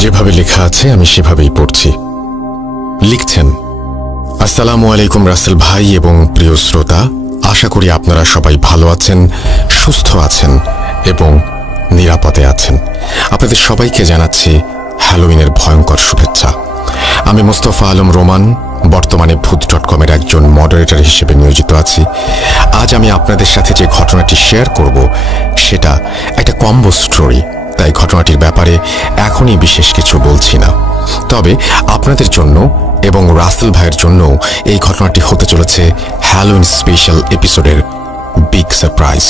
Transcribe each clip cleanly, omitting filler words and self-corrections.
যেভাবে লেখা আছে আমি সেভাবেই পড়ছি। লিখছেন, আসসালামু আলাইকুম রাসেল ভাই এবং প্রিয় শ্রোতা, আশা করি আপনারা সবাই ভালো আছেন, সুস্থ আছেন এবং নিরাপদে আছেন। আপনাদের সবাইকে জানাচ্ছি হ্যালোউইনের ভয়ঙ্কর শুভেচ্ছা। আমি মোস্তফা আলম রোমান, বর্তমানে ভূত.com-এর একজন মডারেটর হিসেবে নিয়োজিত আছি। আজ আমি আপনাদের সাথে যে ঘটনাটি শেয়ার করব সেটা একটা কম্বো স্টোরি, তাই ঘটনাটির ব্যাপারে এখনই বিশেষ কিছু বলছি না। তবে আপনাদের জন্য এবং রাসেল ভাইয়ের জন্য এই ঘটনাটি হতে চলেছে হ্যালোউইন স্পেশাল এপিসোডের বিগ সারপ্রাইজ।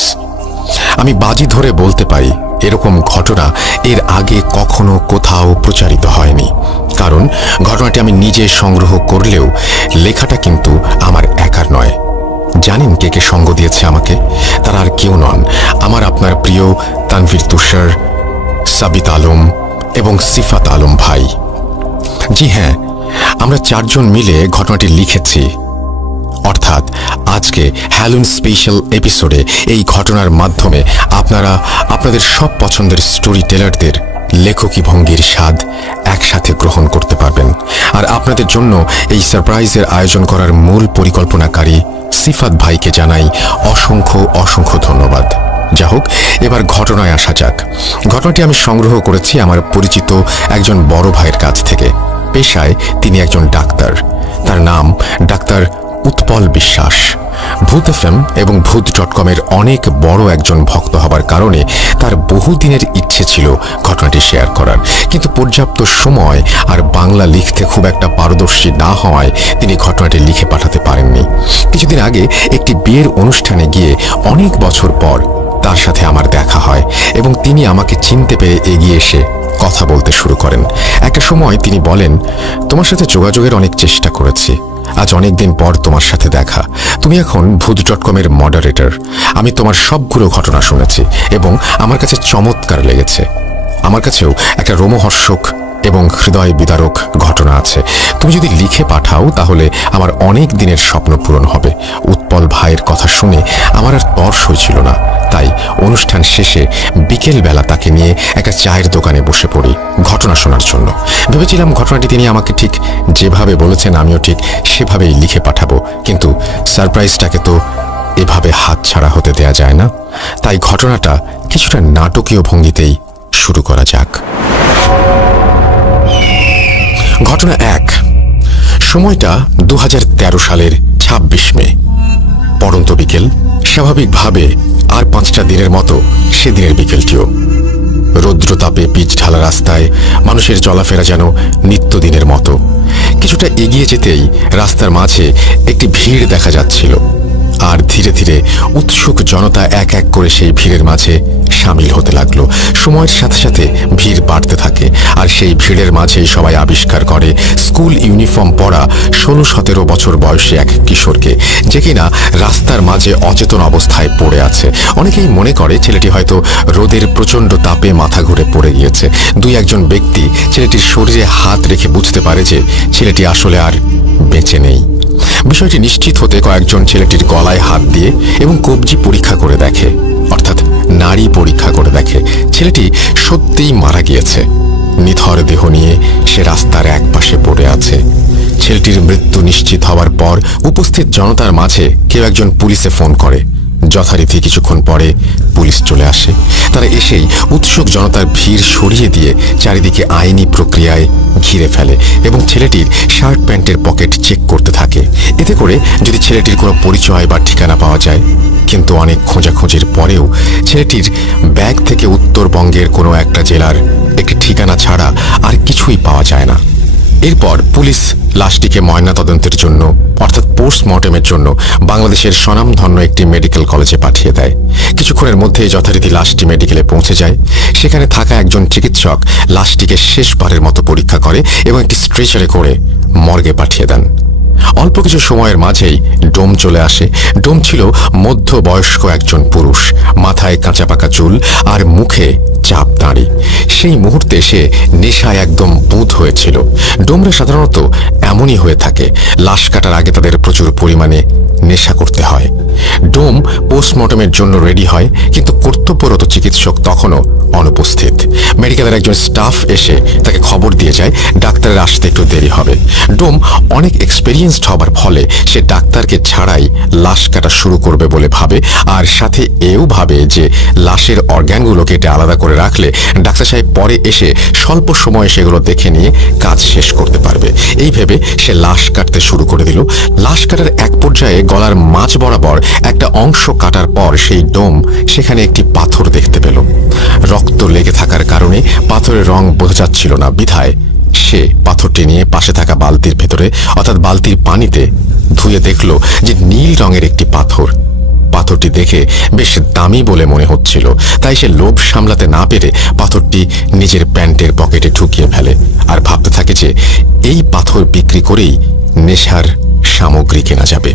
আমি বাজি ধরে বলতে পারি এরকম ঘটনা এর আগে কখনো কোথাও প্রচারিত হয়নি, কারণ ঘটনাটি আমি নিজে সংগ্রহ করলেও লেখাটা কিন্তু আমার একার নয়। জানেন কে কে সঙ্গ দিয়েছে আমাকে? তারা আর কেউ নন, আমার আপনার প্রিয় তানভীর তুষার, সাবিত আলম এবং সিফাত আলম ভাই। জি হ্যাঁ, আমরা চারজন মিলে ঘটনাটি লিখেছি। অর্থাৎ আজকে হ্যালোউইন স্পেশাল এপিসোডে এই ঘটনার মাধ্যমে আপনারা আপনাদের সব পছন্দের স্টোরি টেলারদের লেখকি ভঙ্গির স্বাদ একসাথে গ্রহণ করতে পারবেন। আর আপনাদের জন্য এই সারপ্রাইজের আয়োজন করার মূল পরিকল্পনাকারী সিফাত ভাইকে জানাই অসংখ্য অসংখ্য ধন্যবাদ। যা হোক, এবার ঘটনায় আসা যাক। ঘটনাটি আমি সংগ্রহ করেছি আমার পরিচিত একজন বড় ভাইয়ের কাছ থেকে। পেশায় তিনি একজন ডাক্তার, তার নাম ডাক্তার উৎপল বিশ্বাস। ভূত এফএম এবং ভূত.com-এর অনেক বড় একজন ভক্ত হবার কারণে তার বহুদিনের ইচ্ছে ছিল ঘটনাটি শেয়ার করার, কিন্তু পর্যাপ্ত সময় আর বাংলা লিখতে খুব একটা পারদর্শী না হওয়ায় তিনি ঘটনাটি লিখে পাঠাতে পারেননি। কিছুদিন আগে একটি বিয়ের অনুষ্ঠানে গিয়ে অনেক বছর পর তার সাথে আমার দেখা হয় এবং তিনি আমাকে চিনতে পেরে এগিয়ে এসে কথা বলতে শুরু করেন। একটা সময় তিনি বলেন, তোমার সাথে যোগাযোগের অনেক চেষ্টা করেছি, আজ অনেকদিন পর তোমার সাথে দেখা। তুমি এখন ভূত.com-এর মডারেটর। আমি তোমার সবগুলো ঘটনা শুনেছি এবং আমার কাছে চমৎকার লেগেছে। আমার কাছেও একটা রোমহর্ষক এবং হৃদয় বিদারক ঘটনা আছে। তুমি যদি লিখে পাঠাও তাহলে আমার অনেক দিনের স্বপ্ন পূরণ হবে। উৎপল ভাইয়ের কথা শুনে আমার আর তর্স হয়েছিল না, তাই অনুষ্ঠান শেষে বিকেলবেলা তাকে নিয়ে একটা চায়ের দোকানে বসে পড়ি ঘটনা শোনার জন্য। ভেবেছিলাম ঘটনাটি তিনি আমাকে ঠিক যেভাবে বলেছেন আমিও ঠিক সেভাবেই লিখে পাঠাবো, কিন্তু সারপ্রাইজটাকে তো এভাবে হাতছাড়া হতে দেয়া যায় না। তাই ঘটনাটা কিছুটা নাটকীয় ভঙ্গিতেই শুরু করা যাক। ঘটনা 1। সময়টা 2013 সালের 26 মে। পড়ন্ত বিকেল। স্বাভাবিকভাবে আর 5টা দিনের মতো সেদিনের বিকেলটিও। রৌদ্রতাপে পিচ ঢালা রাস্তায় মানুষের চলাফেরা যেন নিত্যদিনের মতো। কিছুটা এগিয়ে যেতেই রাস্তার মাঝে একটি ভিড় দেখা যাচ্ছিল, আর ধীরে ধীরে উৎসুক জনতা এক এক করে সেই ভিড়ের মাঝে সামিল হতে লাগলো। সময়ের সাথে সাথে ভিড় বাড়তে থাকে, আর সেই ভিড়ের মাঝেই সবাই আবিষ্কার করে স্কুল ইউনিফর্ম পরা 16-17 বছর বয়সী এক কিশোরকে, যে কিনা রাস্তার মাঝে অচেতন অবস্থায় পড়ে আছে। অনেকেই মনে করে ছেলেটি হয়তো রোদের প্রচণ্ড তাপে মাথা ঘুরে পড়ে গিয়েছে। দুই একজন ব্যক্তি ছেলেটির শরীরে হাত রেখে বুঝতে পারে যে ছেলেটি আসলে আর বেঁচে নেই। বিষয়টি নিশ্চিত হতে কয়েকজন ছেলেটির গলায় হাত দিয়ে এবং কবজি পরীক্ষা করে দেখে, অর্থাৎ নাড়ি পরীক্ষা করে দেখে ছেলেটি সত্যিই মারা গিয়েছে। নিথর দেহ নিয়ে সে রাস্তার এক পাশে পড়ে আছে। ছেলেটির মৃত্যু নিশ্চিত হওয়ার পর উপস্থিত জনতার মাঝে কেউ একজন পুলিশে ফোন করে। যথারীতি কিছুক্ষণ পরে পুলিশ চলে আসে। তারা এসেই উৎসুক জনতার ভিড় সরিয়ে দিয়ে চারিদিকে আইনি প্রক্রিয়ায় ঘিরে ফেলে এবং ছেলেটির শার্ট প্যান্টের পকেট চেক করতে থাকে, এতে করে যদি ছেলেটির কোনো পরিচয় বা ঠিকানা পাওয়া যায়। কিন্তু অনেক খোঁজাখুঁজির পরেও ছেলেটির ব্যাগ থেকে উত্তরবঙ্গের কোনো একটা জেলার একটি ঠিকানা ছাড়া আর কিছুই পাওয়া যায় না। এরপর পুলিশ লাশটিকে ময়নাতদন্তের জন্য, অর্থাৎ পোস্টমর্টেমের জন্য বাংলাদেশের স্বনামধন্য একটি মেডিকেল কলেজে পাঠিয়ে দেয়। কিছুক্ষণের মধ্যেই যথারীতি লাশটি মেডিকেলে পৌঁছে যায়। সেখানে থাকা একজন চিকিৎসক লাশটিকে শেষবারের মতো পরীক্ষা করে এবং একটি স্ট্রেচারে করে মর্গে পাঠিয়ে দেন। অল্প কিছু সময়ের মাঝেই ডোম চলে আসে। ডোম ছিল মধ্যবয়স্ক একজন পুরুষ, মাথায় কাঁচা পাকা চুল আর মুখে চাপ দাঁড়ি। সেই মুহূর্তে সে নেশায় একদম বুঁদ হয়েছিল। ডোমরা সাধারণত এমনই হয়ে থাকে, লাশ কাটার আগে তাদের প্রচুর পরিমাণে নেশা করতে হয়। ডোম পোস্টমর্টমের জন্য রেডি হয়, কিন্তু কর্তব্যরত চিকিৎসক তখনও অনুপস্থিত। মেডিকেলের একজন স্টাফ এসে তাকে খবর দিয়ে যায় ডাক্তারের আসতে একটু দেরি হবে। ডোম অনেক এক্সপেরিয়েন্সড হবার ফলে সে ডাক্তারকে ছাড়াই লাশ কাটা শুরু করবে বলে ভাবে, আর সাথে এও ভাবে যে লাশের অর্গ্যানগুলো কেটে আলাদা করে রাখলে ডাক্তার সাহেব পরে এসে স্বল্প সময়ে সেগুলো দেখে নিয়ে কাজ শেষ করতে পারবে। এই ভেবে সে লাশ কাটতে শুরু করে দিল। লাশ কাটার এক পর্যায়ে গলার মাঝ বরাবর একটা অংশ কাটার পর সেই ডোম সেখানে একটি পাথর দেখতে পেল। রক্ত লেগে থাকার কারণে পাথরের রং বোঝা যাচ্ছিল না, বিধায় সে পাথরটি নিয়ে পাশে থাকা বালতির ভেতরে অর্থাৎ বালতির পানিতে ধুয়ে দেখল যে নীল রঙের একটি পাথর। পাথরটি দেখে বেশ দামি বলে মনে হচ্ছিল, তাই সে লোভ সামলাতে না পেরে পাথরটি নিজের প্যান্টের পকেটে ঢুকিয়ে ফেলে আর ভাবতে থাকে যে এই পাথর বিক্রি করেই নেশার সামগ্রী কেনা যাবে।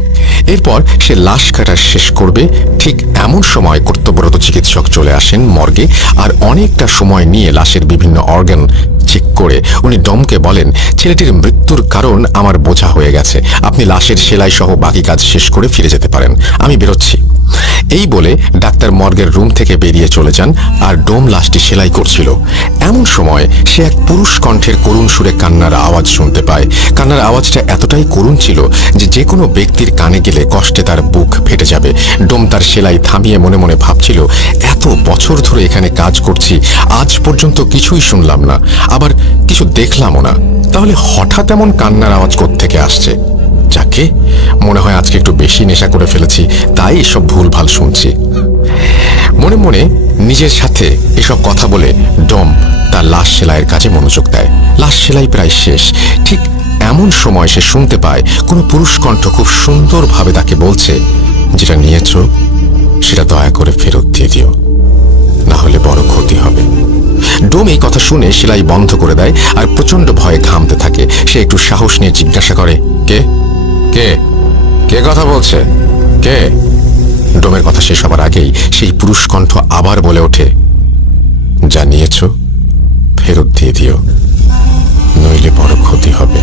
এরপর সে লাশ কাটা শেষ করবে। ঠিক এমন সময় কর্তব্যরত চিকিৎসক চলে আসেন মর্গে, আর অনেকটা সময় নিয়ে লাশের বিভিন্ন অর্গান চেক করে উনি ডমকে বলেন, ছেলেটির মৃত্যুর কারণ আমার বোঝা হয়ে গেছে, আপনি লাশের সেলাই সহ বাকি কাজ শেষ করে ফিরে যেতে পারেন, আমি বেরোচ্ছি। এই বলে ডাক্তার মর্গের রুম থেকে বেরিয়ে চলে যান, আর ডোম লাশটি সেলাই করছিল। এমন সময় সে এক পুরুষ কণ্ঠের করুণ সুরে কান্নার আওয়াজ শুনতে পায়। কান্নার আওয়াজটা এতটাই করুণ ছিল যে কোনো ব্যক্তির কানে গেলে কষ্টে তার বুক ফেটে যাবে। ডোম তার সেলাই থামিয়ে মনে মনে ভাবছিল, এত বছর ধরে এখানে কাজ করছি, আজ পর্যন্ত কিছুই শুনলাম না, আবার কিছু দেখলামও না, তাহলে হঠাৎ এমন কান্নার আওয়াজ কোত্থেকে আসছে? যাকে মনে হয় আজকে একটু বেশি নেশা করে ফেলেছি, তাই এসব ভুলভাল শুনছি। মনে মনে নিজের সাথে এসব কথা বলে ডোম তার লাশ সেলাইয়ের কাজে মনোযোগ দেয়। লাশ সেলাই প্রায় শেষ। ঠিক এমন সময় সে শুনতে পায় কোনো পুরুষ কণ্ঠ খুব সুন্দরভাবে তাকে বলছে, যেটা নিয়েছ সেটা দয়া করে ফেরত দিয়ে দিও, না হলে বড় ক্ষতি হবে। ডোম এই কথা শুনে সেলাই বন্ধ করে দেয় আর প্রচন্ড ভয়ে ঘামতে থাকে। সে একটু সাহস নিয়ে জিজ্ঞাসা করে, কে কে কে কথা বলছে, কে? ডোমের কথা শেষ হবার আগেই সেই পুরুষ কণ্ঠ আবার বলে ওঠে, যা নিয়েছ ফেরত দিয়ে দিও, নইলে বড় ক্ষতি হবে।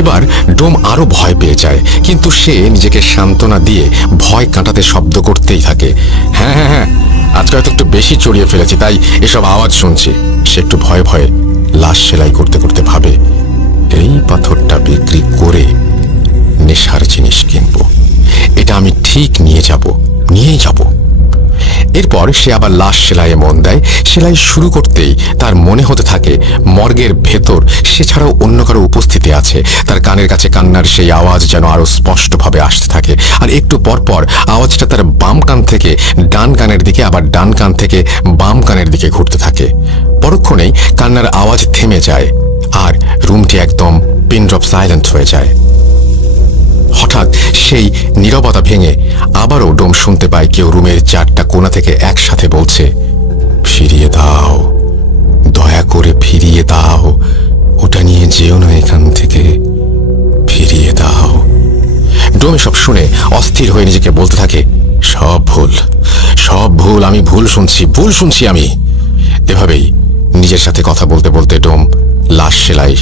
এবার ডোম আরো ভয় পেয়ে যায়, কিন্তু সে নিজেকে সান্ত্বনা দিয়ে ভয় কাটাতে শব্দ করতেই থাকে, হ্যাঁ হ্যাঁ হ্যাঁ, আজকে হয়তো একটু বেশি চড়িয়ে ফেলেছি, তাই এসব আওয়াজ শুনছি। সে একটু ভয়ে ভয়ে লাশ সেলাই করতে করতে ভাবে, এই পাথরটা বিক্রি করে নেশার জিনিস কিনবো, এটা আমি ঠিক নিয়েই যাব। এরপর সে আবার লাশ সেলাইয়ে মন দেয়। সেলাই শুরু করতেই তার মনে হতে থাকে মর্গের ভেতর সে ছাড়াও অন্য কারো উপস্থিতি আছে। তার কানের কাছে কান্নার সেই আওয়াজ যেন আরো স্পষ্টভাবে আসতে থাকে, আর একটু পরপর আওয়াজটা তার বাম কান থেকে ডান কানের দিকে, আবার ডান কান থেকে বাম কানের দিকে ঘুরতে থাকে। পরক্ষণেই কান্নার আওয়াজ থেমে যায় আর রুমটি একদম পিন ড্রপ সাইলেন্ট হয়ে যায়। হঠাৎ সেই নীরবতা ভেঙে আবারও ডোম শুনতে পায় কেউ রুমের চারটা কোণা থেকে একসাথে বলছে, ফিরিয়ে দাও, দয়া করে ফিরিয়ে দাও, ওটা নিয়ে যেও না এখান থেকে, ফিরিয়ে দাও। ডোম সব শুনে অস্থির হয়ে নিজেকে বলতে থাকে, সব ভুল, আমি ভুল শুনছি আমি। এভাবেই নিজের সাথে কথা বলতে বলতে ডোম লাশ সেলাই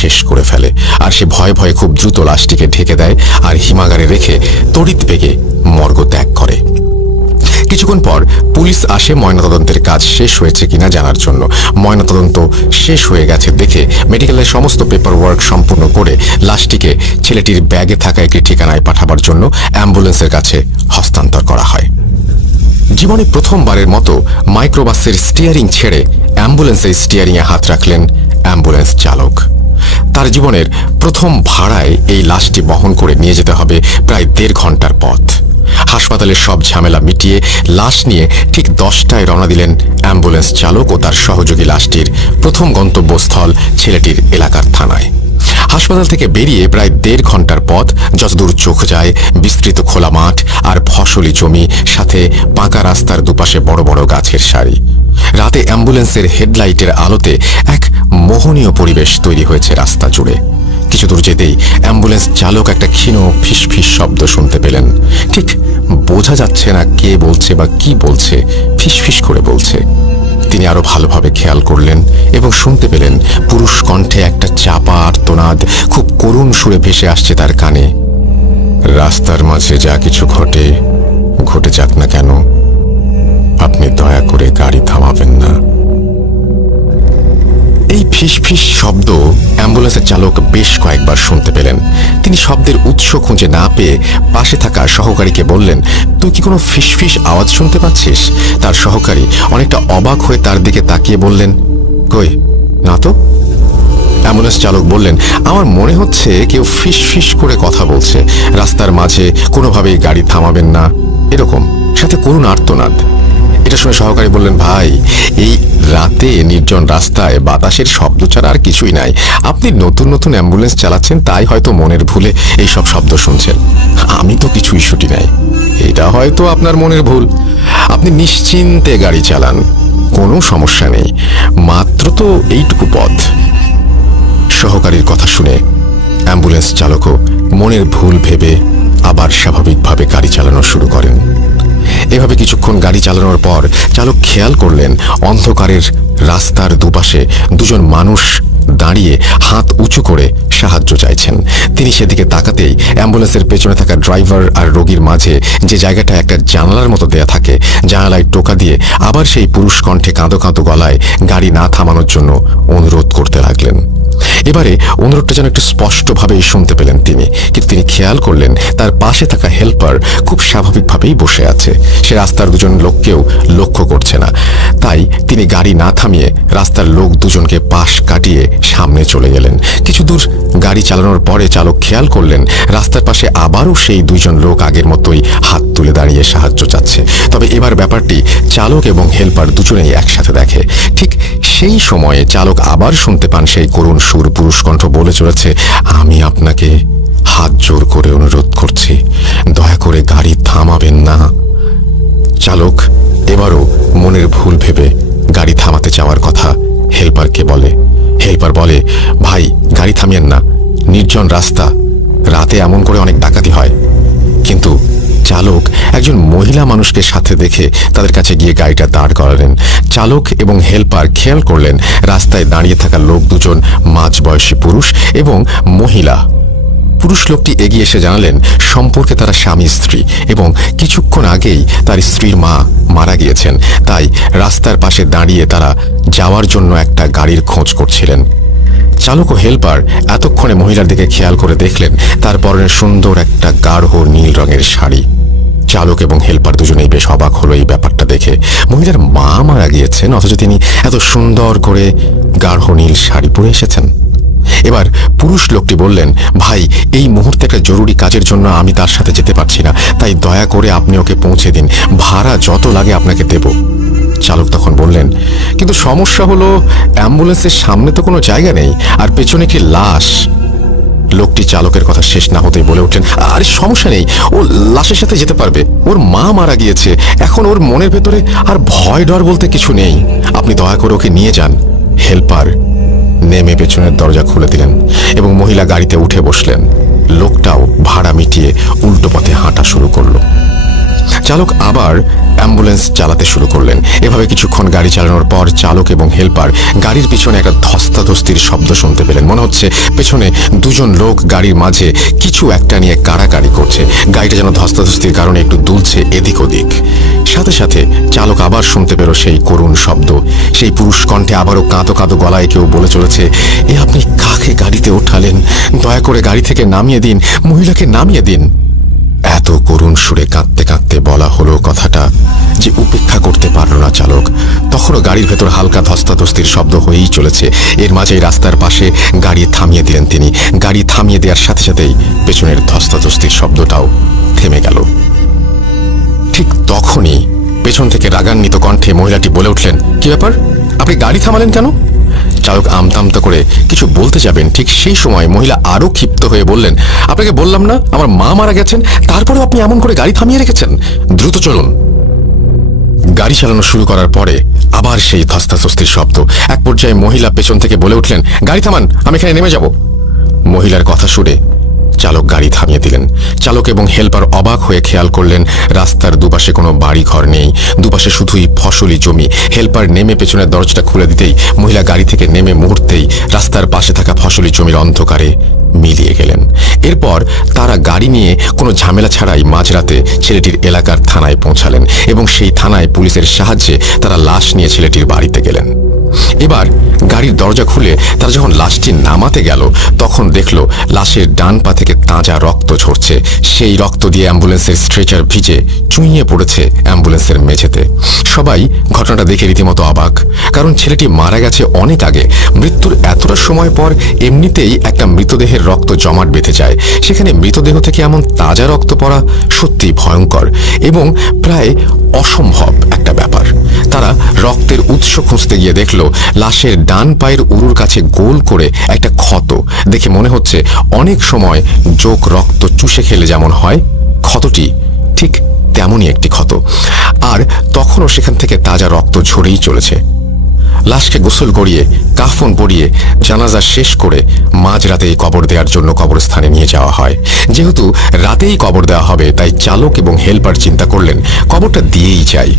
শেষ করে ফেলে, আর সে ভয়ে ভয়ে খুব দ্রুত লাশটিকে ঢেকে দেয় আর হিমাগারে রেখে তড়িৎ বেগে মর্গ ত্যাগ করে। কিছুক্ষণ পর পুলিশ আসে ময়নাতদন্তের কাজ শেষ হয়েছে কিনা জানার জন্য। ময়নাতদন্ত শেষ হয়ে গেছে দেখে মেডিকেলের সমস্ত পেপার ওয়ার্ক সম্পূর্ণ করে লাশটিকে ছেলেটির ব্যাগে থাকা একটি ঠিকানায় পাঠাবার জন্য অ্যাম্বুলেন্সের কাছে হস্তান্তর করা হয়। জীবনে প্রথমবারের মতো মাইক্রোবাসের স্টিয়ারিং ছেড়ে অ্যাম্বুলেন্সের স্টিয়ারিংয়ে হাত রাখলেন অ্যাম্বুলেন্স চালক। তার জীবনের প্রথম ভাড়ায় এই লাশটি বহন করে নিয়ে যেতে হবে প্রায় 1.5 ঘন্টার পথ। হাসপাতালের সব ঝামেলা মিটিয়ে লাশ নিয়ে ঠিক 10টায় রওনা দিলেন অ্যাম্বুলেন্স চালক ও তার সহযোগী লাশটির প্রথম গন্তব্যস্থল ছেলেটির এলাকার থানায়। হাসপাতাল থেকে বেরিয়ে প্রায় 1.5 ঘন্টার পথ। যতদূর চোখ যায় বিস্তৃত খোলা মাঠ আর ফসলি জমি, সাথে পাকা রাস্তার দুপাশে বড় বড় গাছের সারি। রাতে অ্যাম্বুলেন্সের হেডলাইটের আলোতে এক মোহনীয় পরিবেশ তৈরি হয়েছে রাস্তা জুড়ে। কিছু দূর যেতেই অ্যাম্বুলেন্স চালক একটা ক্ষীণ ফিসফিস শব্দ শুনতে পেলেন। ঠিক বোঝা যাচ্ছে না কে বলছে বা কি বলছে, ফিসফিস করে বলছে। তিনি আরো ভালোভাবে খেয়াল করলেন এবং শুনতে পেলেন পুরুষ কণ্ঠে একটা চাপা আর্তনাদ খুব করুণ সুরে ভেসে আসছে তার কানে। রাস্তার মাঝে যা কিছু ঘটে যাক না কেন, আপনি দয়া করে গাড়ি থামাবেন না। এই ফিসফিস শব্দ অ্যাম্বুলেন্সের চালক বেশ কয়েকবার শুনতে পেলেন। তিনি শব্দের উৎস খুঁজে না পেয়ে পাশে থাকা সহকারীকে বললেন, তুই কি কোনো ফিসফিস আওয়াজ শুনতে পাচ্ছিস? তার সহকারী অনেকটা অবাক হয়ে তার দিকে তাকিয়ে বললেন, কই না তো। অ্যাম্বুলেন্স চালক বললেন, আমার মনে হচ্ছে কেউ ফিসফিস করে কথা বলছে, রাস্তার মাঝে কোনোভাবেই গাড়ি থামাবেন না, এরকম, সাথে করুণ আর্তনাদ। এটা শুনে সহকারী বললেন, ভাই, এই রাতে নির্জন রাস্তায় বাতাসের শব্দ ছাড়া আর কিছুই নাই। আপনি নতুন নতুন অ্যাম্বুলেন্স চালাচ্ছেন, তাই হয়তো মনের ভুলে এই সব শব্দ শুনছেন। আমি তো কিছু ইস্যুটি নাই, এটা হয়তো আপনার মনের ভুল। আপনি নিশ্চিন্তে গাড়ি চালান, কোনো সমস্যা নেই, মাত্র তো এইটুকু পথ। সহকারীর কথা শুনে অ্যাম্বুলেন্স চালকও মনের ভুল ভেবে আবার স্বাভাবিকভাবে গাড়ি চালানো শুরু করেন। এভাবে কিছুক্ষণ গাড়ি চালানোর পর চালক খেয়াল করলেন অন্ধকারের রাস্তার দুপাশে দুজন মানুষ দাঁড়িয়ে হাত উঁচু করে সাহায্য চাইছেন। তিনি সেদিকে তাকাতেই অ্যাম্বুলেন্সের পেছনে থাকা ড্রাইভার আর রোগীর মাঝে যে জায়গাটা একটা জানালার মতো দেয়া থাকে, জানালায় টোকা দিয়ে আবার সেই পুরুষ কণ্ঠে কাঁদো কাঁদো গলায় গাড়ি না থামানোর জন্য অনুরোধ করতে লাগলেন। এবারে অনুরোধটা যেন একটু স্পষ্টভাবেই শুনতে পেলেন তিনি, কিন্তু তিনি খেয়াল করলেন তার পাশে থাকা হেল্পার খুব স্বাভাবিকভাবেই বসে আছে। সে রাস্তার দুজন লোককেও লক্ষ্য করছে না। তাই তিনি গাড়ি না থামিয়ে রাস্তার লোক দুজনকে পাশ কাটিয়ে সামনে চলে গেলেন। কিছু দূর গাড়ি চালানোর পরে চালক খেয়াল করলেন রাস্তার পাশে আবারও সেই দুইজন লোক আগের মতোই হাত তুলে দাঁড়িয়ে সাহায্য চাচ্ছে। তবে এবার ব্যাপারটি চালক এবং হেল্পার দুজনেই একসাথে দেখে। ঠিক সেই সময়ে চালক আবার শুনতে পান সেই করুণ সুর পুরুষ কণ্ঠ বলে চলেছে, আমি আপনাকে হাত জোর করে অনুরোধ করছি, দয়া করে গাড়ি থামাবেন না। চালক এবারও মনের ভুল ভেবে গাড়ি থামাতে চাওয়ার কথা হেল্পারকে বলে। হেল্পার বলে, ভাই, গাড়ি থামিয়েন না, নির্জন রাস্তা, রাতে এমন করে অনেক ডাকাতি হয়। কিন্তু চালক একজন মহিলা মানুষকে সাথে দেখে তাদের কাছে গিয়ে গাড়িটা দাঁড় করালেন। চালক এবং হেল্পার খেয়াল করলেন রাস্তায় দাঁড়িয়ে থাকা লোক দুজন মাঝবয়সী পুরুষ এবং মহিলা। পুরুষ লোকটি এগিয়ে এসে জানালেন সম্পর্কে তারা স্বামী স্ত্রী এবং কিছুক্ষণ আগেই তার স্ত্রীর মা মারা গিয়েছেন, তাই রাস্তার পাশে দাঁড়িয়ে তারা যাওয়ার জন্য একটা গাড়ির খোঁজ করছিলেন। চালক ও হেল্পার এতক্ষণে মহিলার দিকে খেয়াল করে দেখলেন তার পরনে সুন্দর একটা গাঢ় নীল রঙের শাড়ি। চালক এবং হেল্পার দুজনেই বেশ অবাক হলো এই ব্যাপারটা দেখে। মহিলার মা মারা গিয়েছেন, অথচ তিনি এত সুন্দর করে গাঢ় নীল শাড়ি পরে এসেছেন। এবার পুরুষ লোকটি বললেন, ভাই, এই মুহূর্তে একটা জরুরি কাজের জন্য আমি তার সাথে যেতে পারছি না, তাই দয়া করে আপনি ওকে পৌঁছে দিন, ভাড়া যত লাগে আপনাকে দেব। চালক তখন বললেন, কিন্তু সমস্যা হলো অ্যাম্বুলেন্সের সামনে তো কোনো জায়গা নেই, আর পেছনে একটি লাশ। লোকটি চালকের কথা শেষ না হতেই বলে উঠলেন, আরে সমস্যা নেই, ও লাশের সাথে যেতে পারবে, ওর মা মারা গিয়েছে, এখন ওর মনের ভেতরে আর ভয় ডর বলতে কিছু নেই, আপনি দয়া করে ওকে নিয়ে যান। হেল্পার নেমে পেছনের দরজা খুলে দিলেন এবং মহিলা গাড়িতে উঠে বসলেন। লোকটাও ভাড়া মিটিয়ে উল্টো পথে হাঁটা শুরু করলো। চালক আবার অ্যাম্বুলেন্স চালাতে শুরু করলেন। এভাবে কিছুক্ষণ গাড়ি চালানোর পর চালক এবং হেল্পার গাড়ির পিছনে একটা ধস্তাধস্তির শব্দ শুনতে পেলেন। মনে হচ্ছে পেছনে দুজন লোক গাড়ির মাঝে কিছু একটা নিয়ে কাড়াকাড়ি করছে। গাড়িটা যেন ধস্তাধস্তির কারণে একটু দুলছে এদিক ওদিক। সাথে সাথে চালক আবার শুনতে পেল সেই করুণ শব্দ। সেই পুরুষ কণ্ঠে আবারও কাঁদো কাঁদো গলায় কেউ বলে চলেছে, এ আপনি কাকে গাড়িতে ওঠালেন, দয়া করে গাড়ি থেকে নামিয়ে দিন, মহিলাকে নামিয়ে দিন। এত করুণ সুরে কাঁদতে কাঁদতে বলা হলো কথাটা যে উপেক্ষা করতে পারল না চালক। তখনও গাড়ির ভেতর হালকা ধস্তাধস্তির শব্দ হয়েই চলেছে। এর মাঝেই রাস্তার পাশে গাড়ি থামিয়ে দিলেন তিনি। গাড়ি থামিয়ে দেওয়ার সাথে সাথেই পেছনের ধস্তাধস্তির শব্দটাও থেমে গেল। ঠিক তখনই পেছন থেকে রাগান্বিত কণ্ঠে মহিলাটি বলে উঠলেন, কি ব্যাপার, আপনি গাড়ি থামালেন কেন? চালক আমতামতা করে কিছু বলতে যাবেন, ঠিক সেই সময় মহিলা আরো ক্ষিপ্ত হয়ে বললেন, আপনাকে বললাম না আমার মা মারা গেছেন, তারপরেও আপনি এমন করে গাড়ি থামিয়ে রেখেছেন, দ্রুত চলুন। গাড়ি চালানো শুরু করার পরে আবার সেই ধস্তাধস্তির শব্দ। এক পর্যায়ে মহিলা পেছন থেকে বলে উঠলেন, গাড়ি থামান, আমি এখানে নেমে যাব। মহিলার কথা শুনে চালক গাড়ি থামিয়ে দিলেন। চালক এবং হেল্পার অবাক হয়ে খেয়াল করলেন রাস্তার দুপাশে কোনো বাড়ি ঘর নেই, দুপাশে শুধুই ফসলি জমি। হেল্পার নেমে পেছনের দরজাটা খুলে দিতেই মহিলা গাড়ি থেকে নেমে মুহূর্তেই রাস্তার পাশে থাকা ফসলি জমির অন্ধকারে মিলিয়ে গেলেন। এরপর তারা গাড়ি নিয়ে কোনো ঝামেলা ছাড়াই মাঝরাতে ছেলেটির এলাকার থানায় পৌঁছালেন এবং সেই থানায় পুলিশের সাহায্যে তারা লাশ নিয়ে ছেলেটির বাড়িতে গেলেন। এবার গাড়ির দরজা খুলে তারা যখন লাশটি নামাতে গেল তখন দেখল লাশের ডান পা থেকে তাজা রক্ত ঝরছে। সেই রক্ত দিয়ে অ্যাম্বুলেন্সের স্ট্রেচার ভিজে চুইয়ে পড়েছে অ্যাম্বুলেন্সের মেঝেতে। সবাই ঘটনাটা দেখে রীতিমতো অবাক, কারণ ছেলেটি মারা গেছে অনেক আগে। মৃত্যুর এতটা সময় পর এমনিতেই একটা মৃতদেহের রক্ত জমাট বেঁধে যায়, সেখানে মৃতদেহ থেকে এমন তাজা রক্ত পড়া সত্যিই ভয়ঙ্কর এবং প্রায় অসম্ভব একটা ব্যাপার। তারা রক্তের উৎস খুঁজতে গিয়ে দেখল লাশের ডান পায়ের উরুর কাছে গোল করে একটা ক্ষত। দেখে মনে হচ্ছে অনেক সময় জোক রক্ত চুষে খেলে যেমন হয়, ক্ষতটি ঠিক তেমনই একটি ক্ষত। আর তখনও সেখান থেকে তাজা রক্ত ঝরেই চলেছে। লাশকে গোসল করিয়ে কাফন পরিয়ে জানাজা শেষ করে মাঝরাতেই কবর দেওয়ার জন্য কবরস্থানে নিয়ে যাওয়া হয়। যেহেতু রাতেই কবর দেওয়া হবে তাই চালক এবং হেল্পার চিন্তা করলেন কবরটা দিয়েই যায়।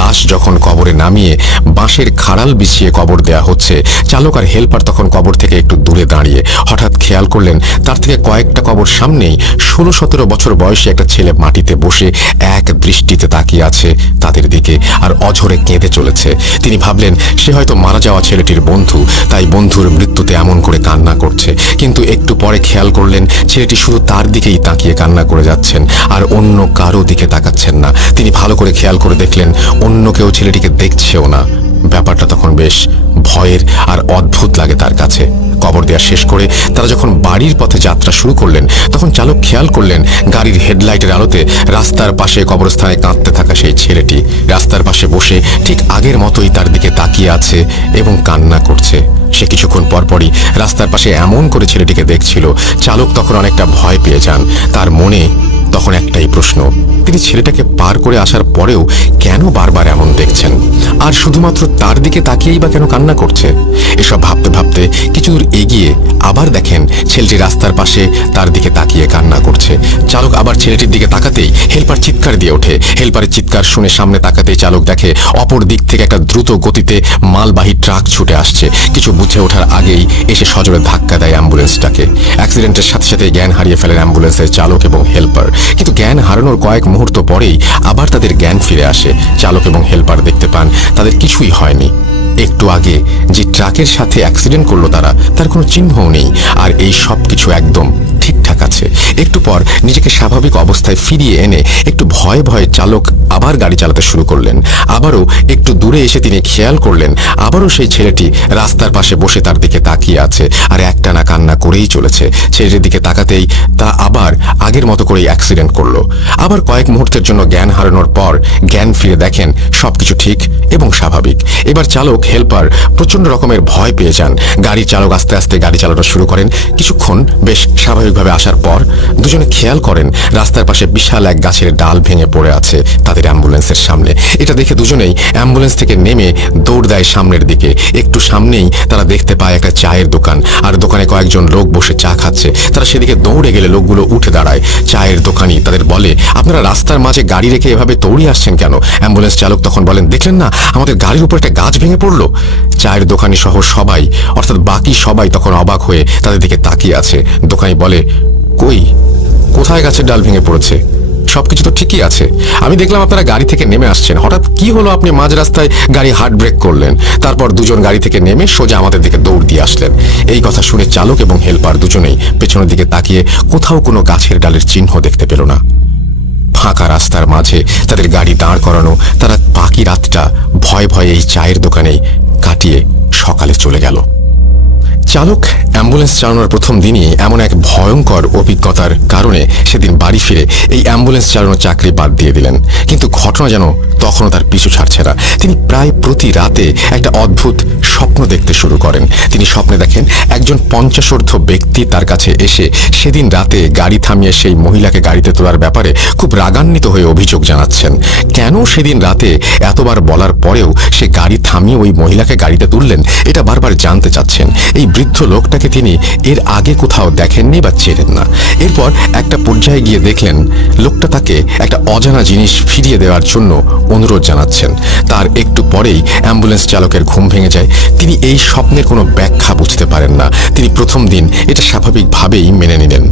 লাশ যখন কবরে নামিয়ে বাঁশের খাড়াল বিছিয়ে কবর দেয়া হচ্ছে, চালক আর হেল্পার তখন কবর থেকে একটু দূরে দাঁড়িয়ে হঠাৎ খেয়াল করলেন তার থেকে কয়েকটা কবর সামনেই 16-17 বছর বয়সী একটা ছেলে মাটিতে বসে এক দৃষ্টিতে তাকিয়ে আছে তাদের দিকে আর অঝরে কেঁদে চলেছে। তিনি ভাবলেন সে হয়তো মারা যাওয়া ছেলেটির বন্ধু, তাই বন্ধুর মৃত্যুতে এমন করে কান্না করছে। কিন্তু একটু পরে খেয়াল করলেন ছেলেটি শুধু তার দিকেই তাকিয়ে কান্না করে যাচ্ছেন আর অন্য কারো দিকে তাকাচ্ছেন না। তিনি ভালো করে খেয়াল করে দেখলেন অন্য কেউ ছেলেটিকে দেখছেও না। ব্যাপারটা তখন বেশ ভয়ের আর অদ্ভুত লাগে তার কাছে। কবর দেওয়া শেষ করে তারা যখন বাড়ির পথে যাত্রা শুরু করলেন তখন চালক খেয়াল করলেন গাড়ির হেডলাইটের আলোতে রাস্তার পাশে কবরস্থানে কাঁদতে থাকা সেই ছেলেটি রাস্তার পাশে বসে ঠিক আগের মতোই তার দিকে তাকিয়ে আছে এবং কান্না করছে। সে কিছুক্ষণ পরপরই রাস্তার পাশে এমন করে ছেলেটিকে দেখছিল। চালক তখন অনেকটা ভয় পেয়ে যান। তার মনে তখন একটাই প্রশ্ন, তিনি ছেলেটাকে পার করে আসার পরেও কেন বারবার এমন দেখছেন আর শুধুমাত্র তার দিকে তাকিয়েই বা কেন কান্না করছে। এসব ভাবতে ভাবতে কিছু দূর এগিয়ে আবার দেখেন ছেলেটি রাস্তার পাশে তার দিকে তাকিয়ে কান্না করছে। চালক আবার ছেলেটির দিকে তাকাতেই হেল্পার চিৎকার দিয়ে ওঠে। হেল্পারের চিৎকার শুনে সামনে তাকাতেই চালক দেখে অপর দিক থেকে একটা দ্রুত গতিতে মালবাহী ট্রাক ছুটে আসছে। কিছু বুঝে ওঠার আগেই এসে সজোরে ধাক্কা দেয় অ্যাম্বুলেন্সটাকে। অ্যাক্সিডেন্টের সাথে সাথে জ্ঞান হারিয়ে ফেলেন অ্যাম্বুলেন্সের চালক এবং হেল্পার। কিন্তু জ্ঞান হারানোর কয়েক মুহূর্ত পরেই আবার তাদের জ্ঞান ফিরে আসে। চালক এবং হেল্পার দেখতে পান তাদের কিছুই হয়নি। একটু আগে যে ট্রাকের সাথে অ্যাক্সিডেন্ট করলো তার কোনো চিহ্নও নেই আর এই সব কিছু একদম ঠিকঠাক আছে। একটু পর নিজেকে স্বাভাবিক অবস্থায় ফিরিয়ে এনে একটু ভয়ে ভয়ে চালক আবার গাড়ি চালাতে শুরু করলেন। আবারও একটু দূরে এসে তিনি খেয়াল করলেন আবারও সেই ছেলেটি রাস্তার পাশে বসে তার দিকে তাকিয়ে আছে আর একটানা কান্না করেই চলেছে। ছেলেটির দিকে তাকাতেই তা আবার আগের মতো করেই অ্যাক্সিডেন্ট করলো। আবার কয়েক মুহূর্তের জন্য জ্ঞান হারানোর পর জ্ঞান ফিরে দেখেন সবকিছু ঠিক এবং স্বাভাবিক। এবার চালক হেল্পার প্রচন্ড রকমের ভয় পেয়ে যান। গাড়ি চালক আস্তে আস্তে গাড়ি চালানো শুরু করেন। কিছুক্ষণ বেশ স্বাভাবিকভাবে আসার পর দুজনে খেয়াল করেন রাস্তার পাশে বিশাল এক গাছের ডাল ভেঙে পড়ে আছে তাদের অ্যাম্বুলেন্সের সামনে। এটা দেখে দুজনেই অ্যাম্বুলেন্স থেকে নেমে দৌড় দেয় সামনের দিকে। একটু সামনেই তারা দেখতে পায় একটা চায়ের দোকান আর দোকানে কয়েকজন লোক বসে চা খাচ্ছে। তারা সেদিকে দৌড়ে গেলে লোকগুলো উঠে দাঁড়ায়। চায়ের দোকানি তাদের বলে, আপনারা রাস্তার মাঝে গাড়ি রেখে এভাবে দৌড়ে আসছেন কেন? অ্যাম্বুলেন্স চালক তখন বলেন, দেখলেন না আমাদের গাড়ির উপর একটা গাছ ভেঙে পড়লো। চায়ের দোকানি সহ সবাই অর্থাৎ বাকি সবাই তখন অবাক হয়ে তাদের দিকে তাকিয়ে আছে। দোকানি বলে, কই, কোথায় গাছের ডাল ভেঙে পড়েছে? সবকিছু তো ঠিকই আছে। আমি দেখলাম আপনারা গাড়ি থেকে নেমে আসছেন, হঠাৎ কি হলো আপনি মাঝ রাস্তায় গাড়ি হার্ড ব্রেক করলেন, তারপর দুজন গাড়ি থেকে নেমে সোজা আমাদের দিকে দৌড় দিয়ে আসলেন। এই কথা শুনে চালক এবং হেল্পার দুজনেই পেছনের দিকে তাকিয়ে কোথাও কোনো গাছের ডালের চিহ্ন দেখতে পেল না। ফাঁকা রাস্তার মাঝে তাদের গাড়ি দাঁড় করানো, তারা বাকি রাতটা ভয়ে ভয়ে এই চায়ের দোকানেই কাটিয়ে সকালে চলে গেল। চালক অ্যাম্বুলেন্স চালানোর প্রথম দিনই এমন এক ভয়ঙ্কর অভিজ্ঞতার কারণে সেদিন বাড়ি ফিরে এই অ্যাম্বুলেন্স চালানোর চাকরি বাদ দিয়ে দিলেন। কিন্তু ঘটনা যেন তখনও তার পিছু ছাড়ছে না। তিনি প্রায় প্রতি রাতে একটা অদ্ভুত স্বপ্ন দেখতে শুরু করেন। তিনি স্বপ্নে দেখেন একজন 50 ব্যক্তি তার কাছে এসে সেদিন রাতে গাড়ি থামিয়ে সেই মহিলাকে গাড়িতে তোলার ব্যাপারে খুব রাগান্বিত হয়ে অভিযোগ জানাচ্ছেন। কেন সেদিন রাতে এতবার বলার পরেও সে গাড়ি থামিয়ে ওই মহিলাকে গাড়িতে তুললেন এটা বারবার জানতে চাচ্ছেন। এই বৃদ্ধ লোকটাকে তিনি এর আগে কোথাও দেখেননি বা চেনেন না। এরপর একটা পর্যায়ে গিয়ে দেখলেন লোকটা তাকে একটা অজানা জিনিস ফিরিয়ে দেওয়ার জন্য অনুরোধ জানাচ্ছেন। তার একটু পরেই অ্যাম্বুলেন্স চালকের ঘুম ভেঙে যায়। তিনি তিনি এই স্বপ্নের কোনো ব্যাখ্যা বুঝতে পারেন না। তিনি প্রথম দিন এটা স্বাভাবিকভাবেই মেনে নিলেন।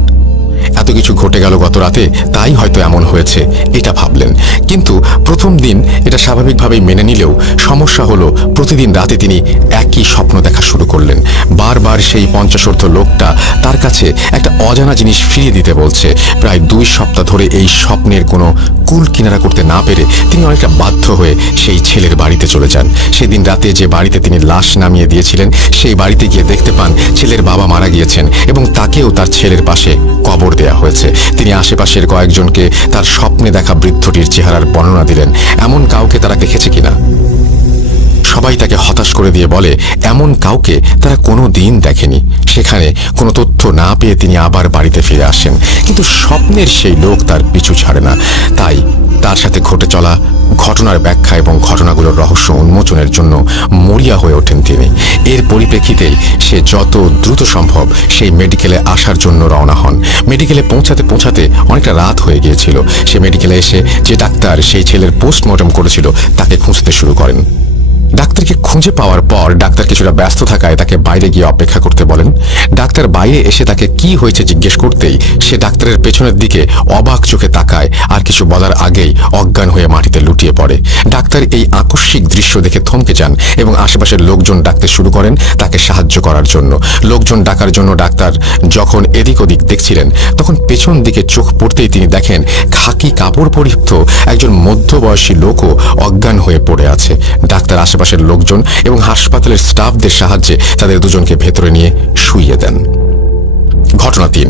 এত কিছু ঘটে গেল গত রাতে, তাই হয়তো এমন হয়েছে এটা ভাবলেন। কিন্তু প্রথম দিন এটা স্বাভাবিকভাবেই মেনে নিলেও সমস্যা হলো প্রতিদিন রাতে তিনি একই স্বপ্ন দেখা শুরু করলেন। বারবার সেই 50 লোকটা তার কাছে একটা অজানা জিনিস ফিরিয়ে দিতে বলছে। প্রায় 2 সপ্তাহ ধরে এই স্বপ্নের কোনো কুল কিনারা করতে না পেরে তিনি অনেকটা বাধ্য হয়ে সেই ছেলের বাড়িতে চলে যান। সেদিন রাতে যে বাড়িতে তিনি লাশ নামিয়ে দিয়েছিলেন, সেই বাড়িতে গিয়ে দেখতে পান ছেলের বাবা মারা গিয়েছেন এবং তাকেও তার ছেলের পাশে কবর দেয়া হয়েছে। তিনি আশেপাশের কয়েকজনকে তার স্বপ্নে দেখা বৃদ্ধটির চেহারার বর্ণনা দিলেন, এমন কাউকে তারা দেখেছে কিনা। সবাই তাকে হতাশ করে দিয়ে বলে এমন কাউকে তারা কোনো দিন দেখেনি। সেখানে কোনো তথ্য না পেয়ে তিনি আবার বাড়িতে ফিরে আসেন, কিন্তু স্বপ্নের সেই লোক তার পিছু ছাড়ে না। তাই তার সাথে ঘটে চলা ঘটনার ব্যাখ্যা এবং ঘটনাগুলোর রহস্য উন্মোচনের জন্য মরিয়া হয়ে ওঠেন তিনি। এর পরিপ্রেক্ষিতেই সে যত দ্রুত সম্ভব সেই মেডিকেলে আসার জন্য রওনা হন। মেডিকেলে পৌঁছাতে পৌঁছাতে অনেকটা রাত হয়ে গিয়েছিল। সে মেডিকেলে এসে যে ডাক্তার সেই ছেলের পোস্টমর্টম করেছিল তাকে খুঁজতে শুরু করেন। ডাক্তারকে খুঁজে পাওয়ার পর ডাক্তার কিছুটা ব্যস্ত থাকায় তাকে বাইরে গিয়ে অপেক্ষা করতে বলেন। ডাক্তার বাইরে এসে তাকে কি হয়েছে জিজ্ঞেস করতেই সে ডাক্তারের পেছনের দিকে অবাক চোখে তাকায়, আর কিছু বলার আগেই অজ্ঞান হয়ে মাটিতে লুটিয়ে পড়ে। ডাক্তার এই আকস্মিক দৃশ্য দেখে থমকে যান এবং আশেপাশের লোকজন ডাকতে শুরু করেন তাকে সাহায্য করার জন্য। লোকজন ডাকার জন্য ডাক্তার যখন এদিক ওদিক দেখছিলেন, তখন পেছন দিকে চোখ পড়তেই তিনি দেখেন খাকি কাপড় পরিহিত একজন মধ্যবয়সী লোকও অজ্ঞান হয়ে পড়ে আছে। ডাক্তার আশেপাশের লোকজন এবং হাসপাতালের স্টাফদের সাহায্যে তাদের দুজনকে ভেতরে নিয়ে শুইয়ে দেন। ঘটনা 3।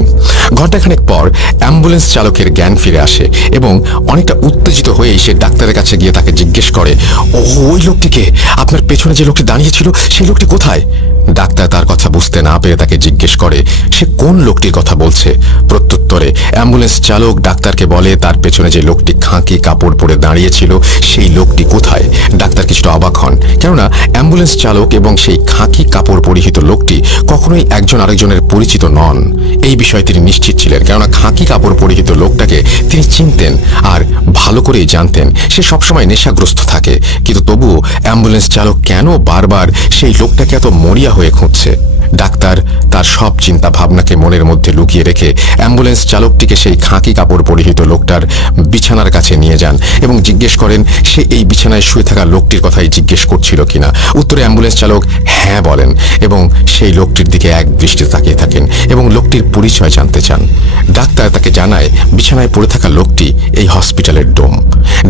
ঘণ্টাখানেক পর অ্যাম্বুলেন্স চালকের জ্ঞান ফিরে আসে এবং অনেকটা উত্তেজিত হয়ে সে ডাক্তারের কাছে গিয়ে তাকে জিজ্ঞেস করে, ওই লোকটিকে, আপনার পেছনে যে লোকটি দাঁড়িয়েছিল সেই লোকটি কোথায়? ডাক্তার তার কথা বুঝতে না পেরে তাকে জিজ্ঞেস করে সে কোন লোকটির কথা বলছে। প্রত্যুত্তরে অ্যাম্বুলেন্স চালক ডাক্তারকে বলে তার পেছনে যে লোকটি খাঁকি কাপড় পরে দাঁড়িয়েছিল সেই লোকটি কোথায়। ডাক্তার কিছুটা অবাক হন, কেননা অ্যাম্বুলেন্স চালক এবং সেই খাঁকি কাপড় পরিহিত লোকটি কখনোই একজন আরেকজনের পরিচিত নন। এই বিষয়ে তিনি নিশ্চিত ছিলেন, কেননা খাঁকি কাপড় পরিহিত লোকটাকে তিনি চিনতেন আর ভালো করেই জানতেন সে সবসময় নেশাগ্রস্ত থাকে। কিন্তু তবুও অ্যাম্বুলেন্স চালক কেন বারবার সেই লোকটাকে এত মরিয়া হয়ে খুঁজছে? ডাক্তার তার সব চিন্তা ভাবনাকে মনের মধ্যে লুকিয়ে রেখে অ্যাম্বুলেন্স চালকটিকে সেই খাঁকি কাপড় পরিহিত লোকটার বিছানার কাছে নিয়ে যান এবং জিজ্ঞেস করেন সে এই বিছানায় শুয়ে থাকা লোকটির কথাই জিজ্ঞেস করছিল কিনা। উত্তরে অ্যাম্বুলেন্স চালক হ্যাঁ বলেন এবং সেই লোকটির দিকে এক দৃষ্টিতে তাকিয়ে থাকেন এবং লোকটির পরিচয় জানতে চান। ডাক্তার তাকে জানায় বিছানায় পড়ে থাকা লোকটি এই হসপিটালের ডোম।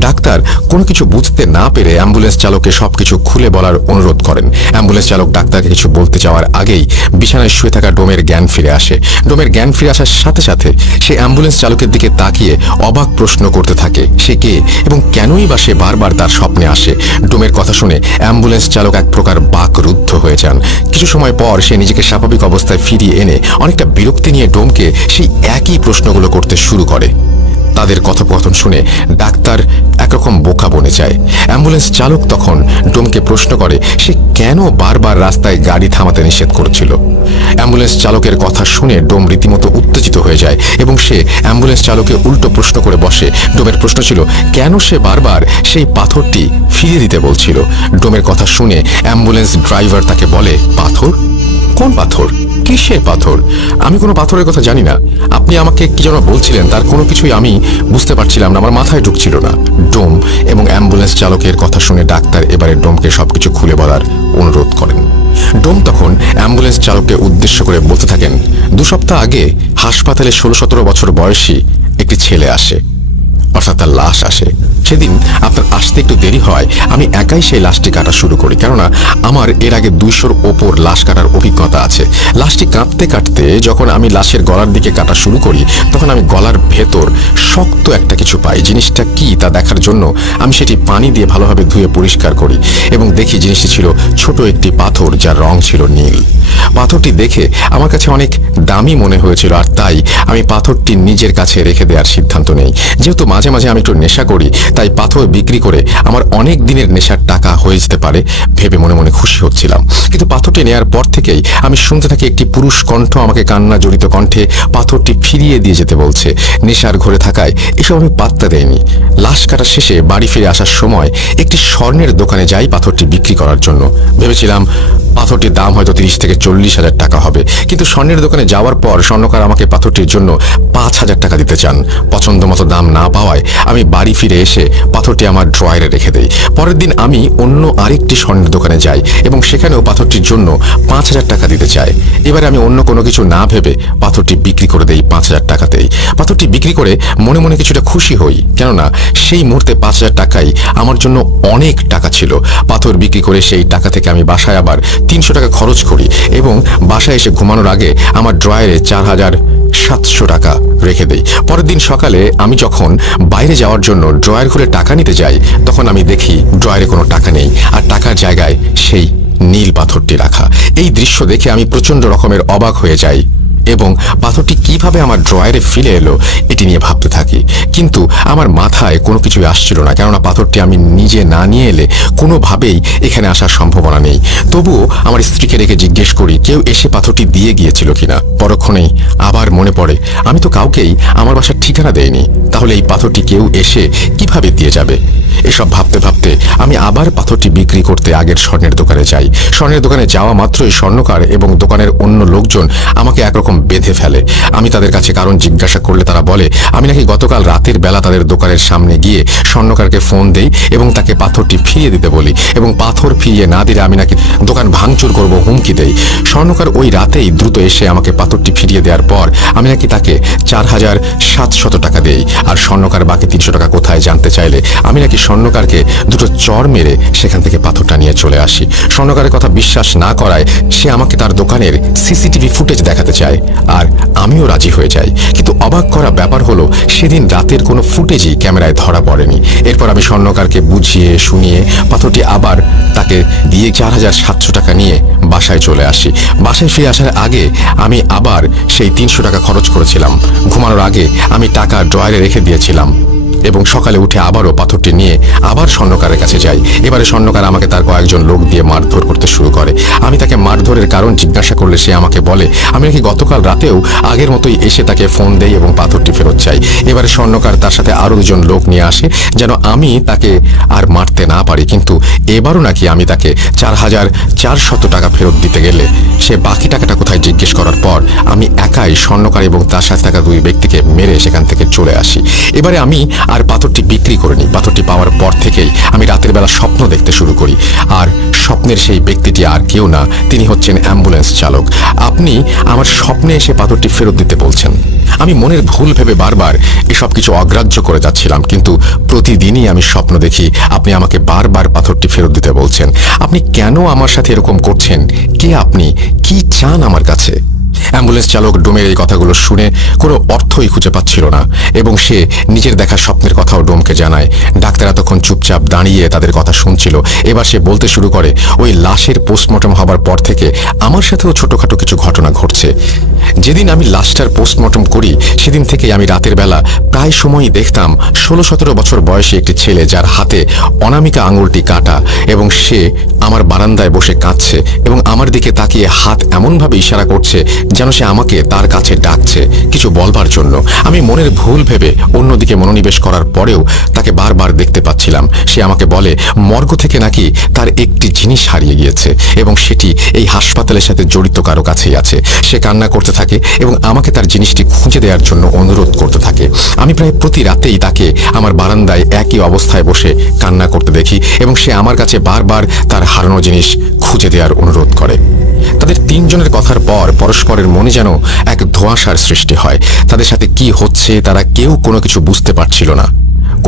ডাক্তার কোনো কিছু বুঝতে না পেরে অ্যাম্বুলেন্স চালককে সবকিছু খুলে বলার অনুরোধ করেন। অ্যাম্বুলেন্স চালক ডাক্তারকে কিছু বলতে যাওয়ার আগেই বিছানায় শুয়ে থাকা ডোমের জ্ঞান ফিরে আসে। ডোমের জ্ঞান ফিরে আসার সাথে সাথে সে অ্যাম্বুলেন্স চালকের দিকে তাকিয়ে অবাক প্রশ্ন করতে থাকে সে কে এবং কেনই বা সে বারবার তার স্বপ্নে আসে। ডোমের কথা শুনে অ্যাম্বুলেন্স চালক এক প্রকার বাকরুদ্ধ হয়ে যান। কিছু সময় পর সে নিজেকে স্বাভাবিক অবস্থায় ফিরিয়ে এনে অনেকটা বিরক্তি নিয়ে ডোমকে সেই একই প্রশ্নগুলো করতে শুরু করে। তাদের কথোপকথন শুনে ডাক্তার একরকম বোকা বনে যায়। অ্যাম্বুলেন্স চালক তখন ডোমকে প্রশ্ন করে সে কেন বারবার রাস্তায় গাড়ি থামাতে নিষেধ করেছিল। অ্যাম্বুলেন্স চালকের কথা শুনে ডোম রীতিমতো উত্তেজিত হয়ে যায় এবং সে অ্যাম্বুলেন্স চালককে উল্টো প্রশ্ন করে বসে। ডোমের প্রশ্ন ছিল কেন সে বারবার সেই পাথরটি ফিরিয়ে দিতে বলছিল। ডোমের কথা শুনে অ্যাম্বুলেন্স ড্রাইভার তাকে বলে পাথর? কোন পাথর? কিসের পাথর? আমি কোনো পাথরের কথা জানি না। আপনি আমাকে কি যেন বলছিলেন তার কোনো কিছুই আমি বুঝতে পারছিলাম না, আমার মাথায় ঢুকছিল না। ডোম এবং অ্যাম্বুলেন্স চালকের কথা শুনে ডাক্তার এবারে ডোমকে সবকিছু খুলে বলার অনুরোধ করেন। ডোম তখন অ্যাম্বুলেন্স চালককে উদ্দেশ্য করে বলতে থাকেন 2 সপ্তাহ আগে হাসপাতালে 16-17 বছর বয়সী একটি ছেলে আসে, অর্থাৎ তার লাশ আসে। সেদিন আপনার আসতে একটু দেরি হয়, আমি একাই সেই লাশটি কাটা শুরু করি, কেননা আমার এর আগে 200-র ওপর লাশ কাটার অভিজ্ঞতা আছে। লাশটি কাটতে কাটতে যখন আমি লাশের গলার দিকে কাটা শুরু করি তখন আমি গলার ভেতর শক্ত একটা কিছু পাই। জিনিসটা কি তা দেখার জন্য আমি সেটি পানি দিয়ে ভালোভাবে ধুয়ে পরিষ্কার করি এবং দেখি জিনিসটি ছিল ছোট একটি পাথর যার রং ছিল নীল। পাথরটি দেখে আমার কাছে অনেক দামি মনে হয়েছিল, আর তাই আমি পাথরটি নিজের কাছে রেখে দেওয়ার সিদ্ধান্ত নেই। যেহেতু মাঝে মাঝে আমি একটু নেশা করি, তাই পাথর বিক্রি করে আমার অনেক দিনের নেশার টাকা হয়ে যেতে পারে ভেবে মনে মনে খুশি হচ্ছিলাম। কিন্তু পাথরটি নেয়ার পর থেকেই আমি শুনতে থাকি একটি পুরুষ কণ্ঠ আমাকে কান্না জড়িত কণ্ঠে পাথরটি ফিরিয়ে দিয়ে যেতে বলছে। নেশার ঘরে থাকায় এসব আমি পাত্তা দেইনি। লাশ কাটা শেষে বাড়ি ফিরে আসার সময় একটি স্বর্ণের দোকানে যাই পাথরটি বিক্রি করার জন্য। ভেবেছিলাম পাথরটির দাম হয়তো 30 থেকে 40,000 টাকা হবে, কিন্তু স্বর্ণের দোকানে যাওয়ার পর স্বর্ণকার আমাকে পাথরটির জন্য 5,000 টাকা দিতে চান। পছন্দ মতো দাম না পাওয়ায় আমি বাড়ি ফিরে এসে পাথরটি আমার ড্রয়ারে রেখে দেই। পরের দিন আমি অন্য আরেকটি স্বর্ণের দোকানে যাই এবং সেখানেও পাথরটির জন্য 5,000 টাকা দিতে চাই। এবারে আমি অন্য কোনো কিছু না ভেবে পাথরটি বিক্রি করে দেই 5,000 টাকাতেই। পাথরটি বিক্রি করে মনে মনে কিছুটা খুশি হই, কেননা সেই মুহূর্তে 5,000 টাকাই আমার জন্য অনেক টাকা ছিল। পাথর বিক্রি করে সেই টাকা থেকে আমি বাসায় আবার 300 টাকা খরচ করি এবং বাসায় এসে ঘুমানোর আগে আমার ড্রয়ারে 4,700 টাকা রেখে দেই। পরের দিন সকালে আমি যখন বাইরে যাওয়ার জন্য ড্রয়ার খুলে টাকা নিতে যাই, তখন আমি দেখি ড্রয়ারে কোনো টাকা নেই, আর টাকার জায়গায় সেই নীল পাথরটি রাখা। এই দৃশ্য দেখে আমি প্রচণ্ড রকমের অবাক হয়ে যাই এবং পাথরটি কিভাবে আমার ড্রয়ারে ফিরে এলো এটি নিয়ে ভাবতে থাকি। কিন্তু আমার মাথায় কোনো কিছুই আসছিল না, কেননা পাথরটি আমি নিজে না নিয়ে এলে কোনোভাবেই এখানে আসার সম্ভাবনা নেই। তবুও আমার স্ত্রীকে রেখে জিজ্ঞেস করি কেউ এসে পাথরটি দিয়ে গিয়েছিল কিনা। পরক্ষণেই আবার মনে পড়ে আমি তো কাউকেই আমার বাসার ঠিকানা দেইনি, তাহলে এই পাথরটি কেউ এসে কিভাবে দিয়ে যাবে। এসব ভাবতে ভাবতে আমি আবার পাথরটি বিক্রি করতে আগের স্বর্ণের দোকানে যাই। স্বর্ণের দোকানে যাওয়া মাত্রই স্বর্ণকার এবং দোকানের অন্য লোকজন আমাকে একরকম বেঁধে ফেলে। আমি তাদের কাছে কারণ জিজ্ঞাসা করলে তারা বলে আমি নাকি গতকাল রাতের বেলা তাদের দোকানের সামনে গিয়ে স্বর্ণকারকে ফোন দেই এবং তাকে পাথরটি ফিরিয়ে দিতে বলি, এবং পাথর ফিরিয়ে না দিলে আমি নাকি দোকান ভাঙচুর করব হুমকি দেই। স্বর্ণকার ওই রাতেই দ্রুত এসে আমাকে পাথরটি ফিরিয়ে দেওয়ার পর আমি নাকি তাকে 4,700 টাকা দেই, আর স্বর্ণকার বাকি 300 টাকা কোথায় জানতে চাইলে আমি নাকি স্বর্ণকারকে দুটো চড় মেরে সেখান থেকে পাথরটা নিয়ে চলে আসি। স্বর্ণকারের কথা বিশ্বাস না করায় সে আমাকে তার দোকানের সিসিটিভি ফুটেজ দেখাতে চায়, আর আমিও রাজি হয়ে যাই। কিন্তু অবাক করা ব্যাপার হলো সেদিন রাতের কোনো ফুটেজই ক্যামেরায় ধরা পড়েনি। এরপর আমি স্বর্ণকারকে বুঝিয়ে শুনিয়ে পাথরটি আবার তাকে দিয়ে 4,700 টাকা নিয়ে বাসায় চলে আসি। বাসায় ফিরে আসার আগে আমি আবার সেই 300 টাকা খরচ করেছিলাম। ঘুমানোর আগে আমি টাকা ড্রয়ারে রেখে দিয়েছিলাম এবং সকালে উঠে আবারও পাথরটি নিয়ে আবার স্বর্ণকারের কাছে যাই। এবারে স্বর্ণকার আমাকে তার কয়েকজন লোক দিয়ে মারধর করতে শুরু করে। আমি তাকে মারধরের কারণ জিজ্ঞাসা করলে সে আমাকে বলে আমি নাকি গতকাল রাতেও আগের মতোই এসে তাকে ফোন দেই এবং পাথরটি ফেরত চাই। এবারে স্বর্ণকার তার সাথে আরও 2জন লোক নিয়ে আসে যেন আমি তাকে আর মারতে না পারি, কিন্তু এবারও নাকি আমি তাকে 4,400 টাকা ফেরত দিতে গেলে সে বাকি টাকাটা কোথায় জিজ্ঞেস করার পর আমি একাই স্বর্ণকার এবং তার সাথে থাকা 2 ব্যক্তিকে মেরে সেখান থেকে চলে আসি। এবারে আমি আর পাথরটি বিক্রি করিনি। পাথরটি পাওয়ার পর থেকেই আমি রাতের বেলা স্বপ্ন দেখতে শুরু করি, আর স্বপ্নের সেই ব্যক্তিটি আর কেউ না, তিনি হচ্ছেন অ্যাম্বুলেন্স চালক। আপনি আমার স্বপ্নে এসে পাথরটি ফেরত দিতে বলছেন। আমি মনের ভুল ভেবে বারবার এসব কিছু অগ্রাহ্য করে যাচ্ছিলাম, কিন্তু প্রতিদিনই আমি স্বপ্ন দেখি আপনি আমাকে বারবার পাথরটি ফেরত দিতে বলছেন। আপনি কেন আমার সাথে এরকম করছেন? কে আপনি? কি চান আমার কাছে? অ্যাম্বুলেন্স চালক ডোমের এই কথাগুলো শুনে কোনো অর্থই খুঁজে পাচ্ছিল না এবং সে নিজের দেখা স্বপ্নের কথাও ডোমকে জানায়। ডাক্তার তখন চুপচাপ দাঁড়িয়ে তাদের কথা শুনছিল। এবার সে বলতে শুরু করে ওই লাশের পোস্টমর্টম হবার পর থেকে আমার সাথেও ছোটখাটো কিছু ঘটনা ঘটছে। যেদিন আমি লাশটার পোস্টমর্টম করি সেদিন থেকেই আমি রাতের বেলা প্রায় সময়ই দেখতাম 16-17 বছর বয়সী একটি ছেলে, যার হাতে অনামিকা আঙুলটি কাটা, এবং সে আমার বারান্দায় বসে কাঁদছে এবং আমার দিকে তাকিয়ে হাত এমনভাবে ইশারা করছে যেন সে আমাকে তার কাছে ডাকছে কিছু বলবার জন্য। আমি মনের ভুল ভেবে অন্যদিকে মনোনিবেশ করার পরেও তাকে বারবার দেখতে পাচ্ছিলাম। সে আমাকে বলে মর্গ থেকে নাকি তার একটি জিনিস হারিয়ে গিয়েছে এবং সেটি এই হাসপাতালের সাথে জড়িত কারো কাছেই আছে। সে কান্না করতে থাকে এবং আমাকে তার জিনিসটি খুঁজে দেওয়ার জন্য অনুরোধ করতে থাকে। আমি প্রায় প্রতি রাতেই তাকে আমার বারান্দায় একই অবস্থায় বসে কান্না করতে দেখি এবং সে আমার কাছে বারবার তার হারানো জিনিস খুঁজে দেওয়ার অনুরোধ করে। তাদের 3 জনের কথার পর পরস্পরের মনে যেন এক ধোঁয়াশার সৃষ্টি হয়। তাদের সাথে কি হচ্ছে তারা কেউ কোনো কিছু বুঝতে পারছিল না।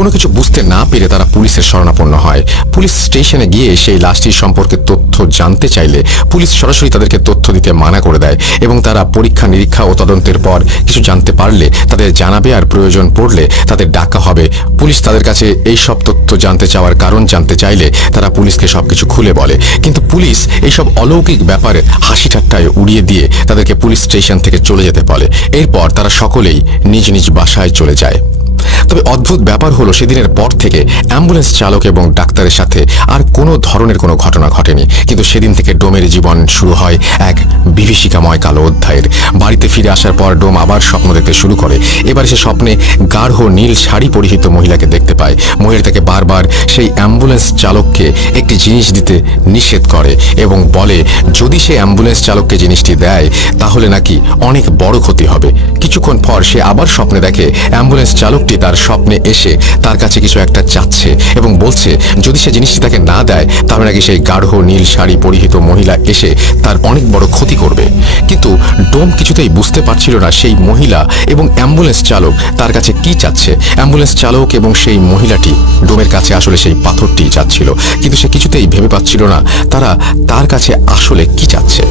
কোনো কিছু বুঝতে না পেরে তারা পুলিশের শরণাপন্ন হয়। পুলিশ স্টেশনে গিয়ে সেই লাশটির সম্পর্কে তথ্য জানতে চাইলে পুলিশ সরাসরি তাদেরকে তথ্য দিতে মানা করে দেয় এবং তারা পরীক্ষা নিরীক্ষা ও তদন্তের পর কিছু জানতে পারলে তাদের জানাবে, আর প্রয়োজন পড়লে তাদের ডাকা হবে। পুলিশ তাদের কাছে এই সব তথ্য জানতে চাওয়ার কারণ জানতে চাইলে তারা পুলিশকে সবকিছু খুলে বলে, কিন্তু পুলিশ এইসব অলৌকিক ব্যাপারে হাসি ঠাট্টায় উড়িয়ে দিয়ে তাদেরকে পুলিশ স্টেশন থেকে চলে যেতে বলে। এরপর তারা সকলেই নিজ নিজ বাসায় চলে যায়। তবে অদ্ভুত ব্যাপার হলো, সেদিনের পর থেকে অ্যাম্বুলেন্স চালক এবং ডাক্তারের সাথে আর কোনো ধরনের কোনো ঘটনা ঘটেনি, কিন্তু সেদিন থেকে ডোমের জীবন শুরু হয় এক বিভীষিকাময় কালো অধ্যায়ের। বাড়িতে ফিরে আসার পর ডোম আবার স্বপ্ন দেখতে শুরু করে। এবার সে স্বপ্নে গাঢ় নীল শাড়ি পরিহিত মহিলাকে দেখতে পায়। মহিলা তাকে বারবার সেই অ্যাম্বুলেন্স চালককে একটি জিনিস দিতে নিষেধ করে এবং বলে যদি সে অ্যাম্বুলেন্স চালককে জিনিসটি দেয় তাহলে নাকি অনেক বড় ক্ষতি হবে। কিছুক্ষণ পর সে আবার স্বপ্নে দেখে অ্যাম্বুলেন্স চালকটি তার স্বপ্নে এসে তার কাছে কিছু একটা চাচ্ছে এবং বলছে যদি সে জিনিসটি তাকে না দেয় তাহলে নাকি সেই গাঢ় নীল শাড়ি পরিহিত মহিলা এসে তার অনেক বড় ক্ষতি করবে। কিন্তু ডোম কিছুতেই বুঝতে পারছিল না সেই মহিলা এবং অ্যাম্বুলেন্স চালক তার কাছে কি চাচ্ছে। অ্যাম্বুলেন্স চালক এবং সেই মহিলাটি ডোমের কাছে আসলে সেই পাথরটি চাচ্ছিল, কিন্তু সে কিছুতেই ভেবে পাচ্ছিল না তারা তার কাছে আসলে কি চাচ্ছে।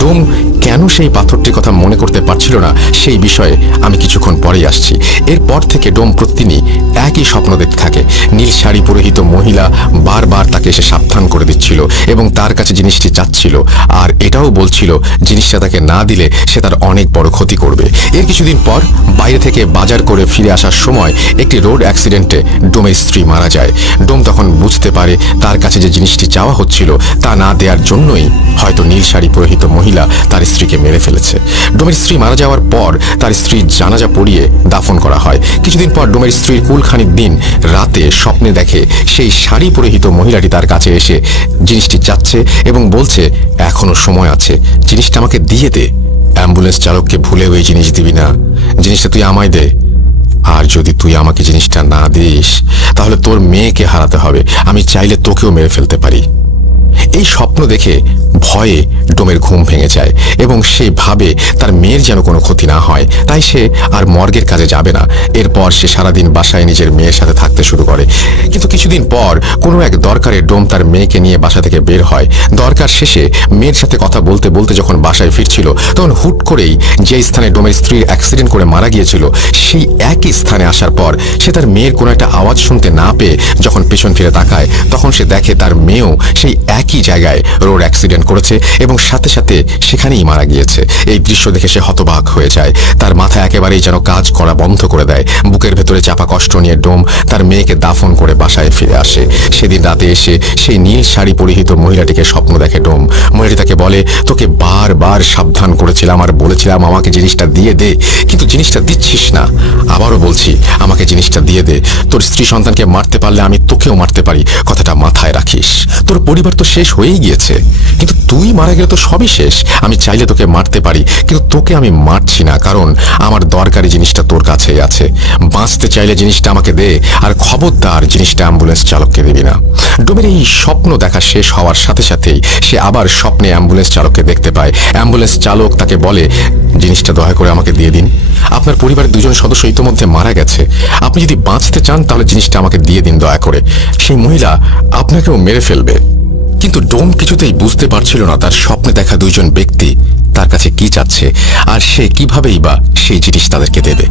ডোম কেন সেই পাথরটির কথা মনে করতে পারছিল না সেই বিষয়ে আমি কিছুক্ষণ পরেই আসছি। এরপর থেকে ডোম প্রতিদিনই একই স্বপ্ন দেখতে থাকে। নীল শাড়ি পরিহিত মহিলা বারবার তাকে এসে সাবধান করে দিচ্ছিল এবং তার কাছে জিনিসটি চাচ্ছিল, আর এটাও বলছিল জিনিসটা তাকে না দিলে সে তার অনেক বড় ক্ষতি করবে। এর কিছুদিন পর বাইরে থেকে বাজার করে ফিরে আসার সময় একটি রোড অ্যাক্সিডেন্টে ডোমের স্ত্রী মারা যায়। ডোম তখন বুঝতে পারে তার কাছে যে জিনিসটি চাওয়া হচ্ছিল তা না দেওয়ার জন্যই হয়তো নীল শাড়ি পরিহিত মহিলা তার স্ত্রীকে মেরে ফেলেছে। ডোমের স্ত্রী মারা যাওয়ার পর তার স্ত্রীর জানাজা পড়িয়ে দাফন করা হয়। কিছুদিন পর ডোমের স্ত্রীর কুলখানির দিন রাতে স্বপ্নে দেখে সেই শাড়ি পরিহিত মহিলাটি তার কাছে এসে জিনিসটি চাচ্ছে এবং বলছে এখনো সময় আছে, জিনিসটা আমাকে দিয়ে দে। অ্যাম্বুলেন্স চালককে ভুলেও এই জিনিস দিবি না, জিনিসটা তুই আমায় দে। আর যদি তুই আমাকে জিনিসটা না দিস তাহলে তোর মেয়েকে হারাতে হবে, আমি চাইলে তোকেও মেরে ফেলতে পারি। এই স্বপ্ন দেখে ভয়ে ডোমের ঘুম ভেঙে যায় এবং সে ভাবে তার মেয়ের যেন কোনো ক্ষতি না হয়, তাই সে আর মর্গের কাজে যাবে না। এরপর সে সারাদিন বাসায় নিজের মেয়ের সাথে থাকতে শুরু করে। কিন্তু কিছুদিন পর কোনো এক দরকারে ডোম তার মেয়েকে নিয়ে বাসা থেকে বের হয়। দরকার শেষে মেয়ের সাথে কথা বলতে বলতে যখন বাসায় ফিরছিল তখন হুট করেই যে স্থানে ডোমের স্ত্রীর অ্যাক্সিডেন্ট করে মারা গিয়েছিল সেই একই স্থানে আসার পর সে তার মেয়ের কোনো একটা আওয়াজ শুনতে না পেয়ে যখন পেছন ফিরে তাকায় তখন সে দেখে তার মেয়েও সেই একই জায়গায় রোড অ্যাক্সিডেন্ট করেছে এবং সাথে সাথে সেখানেই মারা গিয়েছে। এই দৃশ্য দেখে সে হতবাক হয়ে যায়। তার মাথা একেবারেই যেন কাজ করা বন্ধ করে দেয়। বুকের ভেতরে চাপা কষ্ট নিয়ে ডোম তার মেয়েকে দাফন করে বাসায় ফিরে আসে। সেদিন রাতে এসে সেই নীল শাড়ি পরিহিত মহিলাটিকে স্বপ্ন দেখে ডোম। মহিলাটি তাকে বলে তোকে বারবার সাবধান করেছিলাম আর বলেছিলাম আমাকে জিনিসটা দিয়ে দে, কিন্তু জিনিসটা দিচ্ছিস না। আবারও বলছি আমাকে জিনিসটা দিয়ে দে, তোর স্ত্রী সন্তানকে মারতে পারলে আমি তোকেও মারতে পারি, কথাটা মাথায় রাখিস। তোর পরিবার তো শেষ হয়েই গিয়েছে, কিন্তু তুই মারা গেলে তো সবই শেষ। আমি চাইলে তোকে মারতে পারি, কিন্তু তোকে আমি মারছি না, কারণ আমার দরকারি জিনিসটা তোর কাছেই আছে। বাঁচতে চাইলে জিনিসটা আমাকে দে, আর খবরদার জিনিসটা অ্যাম্বুলেন্স চালককে দিবি না। ডোমের এই স্বপ্ন দেখা শেষ হওয়ার সাথে সাথেই সে আবার স্বপ্নে অ্যাম্বুলেন্স চালককে দেখতে পায়। অ্যাম্বুলেন্স চালক তাকে বলে জিনিসটা দয়া করে আমাকে দিয়ে দিন, আপনার পরিবারের দুজন সদস্য ইতোমধ্যে মারা গেছে, আপনি যদি বাঁচতে চান তাহলে জিনিসটা আমাকে দিয়ে দিন দয়া করে, সেই মহিলা আপনাকেও মেরে ফেলবে। কিন্তু ডোম কিছুতেই বুঝতে পারছিল না তার স্বপ্নে দেখা দুইজন ব্যক্তি তার কাছে কি চাচ্ছে আর সে কিভাবেই বা সেই জিনিস তাদেরকে দেবে।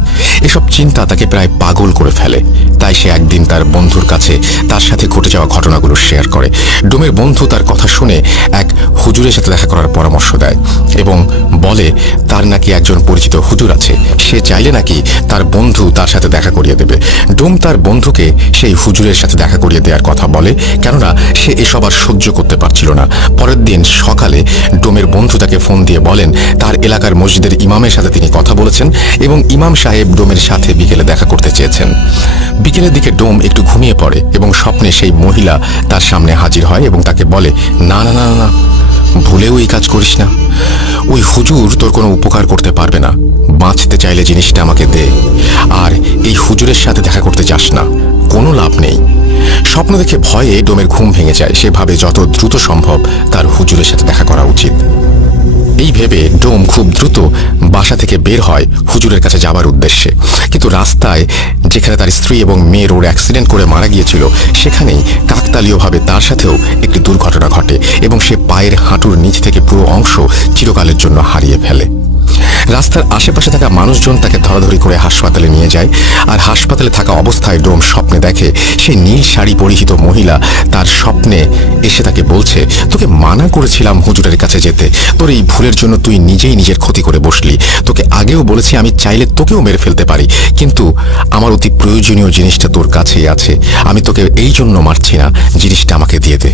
এসব চিন্তা তাকে প্রায় পাগল করে ফেলে। তাই সে একদিন তার বন্ধুর কাছে তার সাথে ঘটে যাওয়া ঘটনাগুলো শেয়ার করে। ডোমের বন্ধু তার কথা শুনে এক হুজুরের সাথে দেখা করার পরামর্শ দেয় এবং বলে তার নাকি একজন পরিচিত হুজুর আছে, সে চাইলে নাকি তার বন্ধু তার সাথে দেখা করিয়ে দেবে। ডোম তার বন্ধুকে সেই হুজুরের সাথে দেখা করিয়ে দেওয়ার কথা বলে, কেননা সে এসব আর সহ্য করতে পারছিল না। পরের দিন সকালে ডোমের বন্ধু তাকে ফোন দিয়ে বলেন তার এলাকার মসজিদের ইমামের সাথে তিনি কথা বলেছেন এবং ইমাম সাহেব ডোমের সাথে বিকেলে দেখা করতে চেয়েছেন। বিকেলের দিকে ডোম একটু ঘুমিয়ে পড়ে এবং স্বপ্নে সেই মহিলা তার সামনে হাজির হয় এবং তাকে বলে না না না না, ভুলেও এই কাজ করিস না, ওই হুজুর তোর কোনো উপকার করতে পারবে না, বাঁচতে চাইলে জিনিসটা আমাকে দে, আর এই হুজুরের সাথে দেখা করতে যাস না, কোনো লাভ নেই। স্বপ্ন দেখে ভয়ে ডোমের ঘুম ভেঙে যায়। সে ভাবে যত দ্রুত সম্ভব তার হুজুরের সাথে দেখা করা উচিত। এই ভেবে ডোম খুব দ্রুত বাসা থেকে বের হয় হুজুরের কাছে যাবার উদ্দেশ্যে। কিন্তু রাস্তায় যেখানে তার স্ত্রী এবং মেয়ে রোড অ্যাক্সিডেন্ট করে মারা গিয়েছিল, সেখানেই কাকতালীয়ভাবে তার সাথেও একটি দুর্ঘটনা ঘটে এবং সে পায়ের হাঁটুর নিচ থেকে পুরো অংশ চিরকালের জন্য হারিয়ে ফেলে। রাস্তার আশেপাশে থাকা মানুষজন তাকে ধরাধরি করে হাসপাতালে নিয়ে যায়। আর হাসপাতালে থাকা অবস্থায় ডোম স্বপ্নে দেখে সেই নীল শাড়ি পরিহিত মহিলা তার স্বপ্নে এসে তাকে বলছে, তোকে মানা করেছিলাম হুজুরের কাছে যেতে, তোর এই ভুলের জন্য তুই নিজেই নিজের ক্ষতি করে বসলি। তোকে আগেও বলেছি আমি চাইলে তোকেও মেরে ফেলতে পারি, কিন্তু আমার অতি প্রয়োজনীয় জিনিসটা তোর কাছেই আছে, আমি তোকে এই জন্য মারছি না, জিনিসটা আমাকে দিয়ে দে।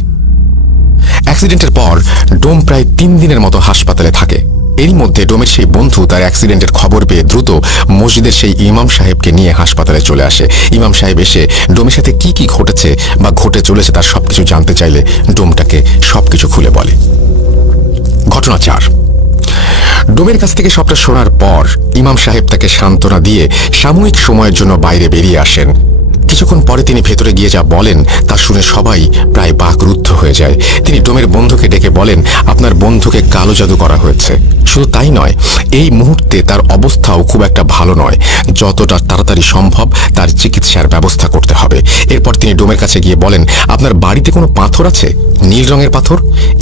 অ্যাক্সিডেন্টের পর ডোম প্রায় 3 দিনের মতো হাসপাতালে থাকে। এরই মধ্যে ডোমের সেই বন্ধু তার অ্যাক্সিডেন্টের খবর পেয়ে দ্রুত মসজিদের সেই ইমাম সাহেবকে নিয়ে হাসপাতালে চলে আসে। ইমাম সাহেব এসে ডোমের সাথে কি কি ঘটেছে বা ঘটে চলেছে তার সবকিছু জানতে চাইলে ডোমটাকে সবকিছু খুলে বলে। ঘটনা 4। ডোমের কাছ থেকে সবটা শোনার পর ইমাম সাহেব তাকে সান্ত্বনা দিয়ে সাময়িক সময়ের জন্য বাইরে বেরিয়ে আসেন। কিছুক্ষণ পরে তিনি ভেতরে গিয়ে যা বলেন তা শুনে সবাই প্রায় বাকরুদ্ধ হয়ে যায়। তিনি ডোমের বন্ধুকে ডেকে বলেন, আপনার বন্ধুকে কালো জাদু করা হয়েছে। শুধু তাই নয়, এই মুহূর্তে তার অবস্থাও খুব একটা ভালো নয়, যতটা তাড়াতাড়ি সম্ভব তার চিকিৎসার ব্যবস্থা করতে হবে। এরপর তিনি ডোমের কাছে গিয়ে বলেন, আপনার বাড়িতে কোনো পাথর আছে, নীল রঙের পাথর?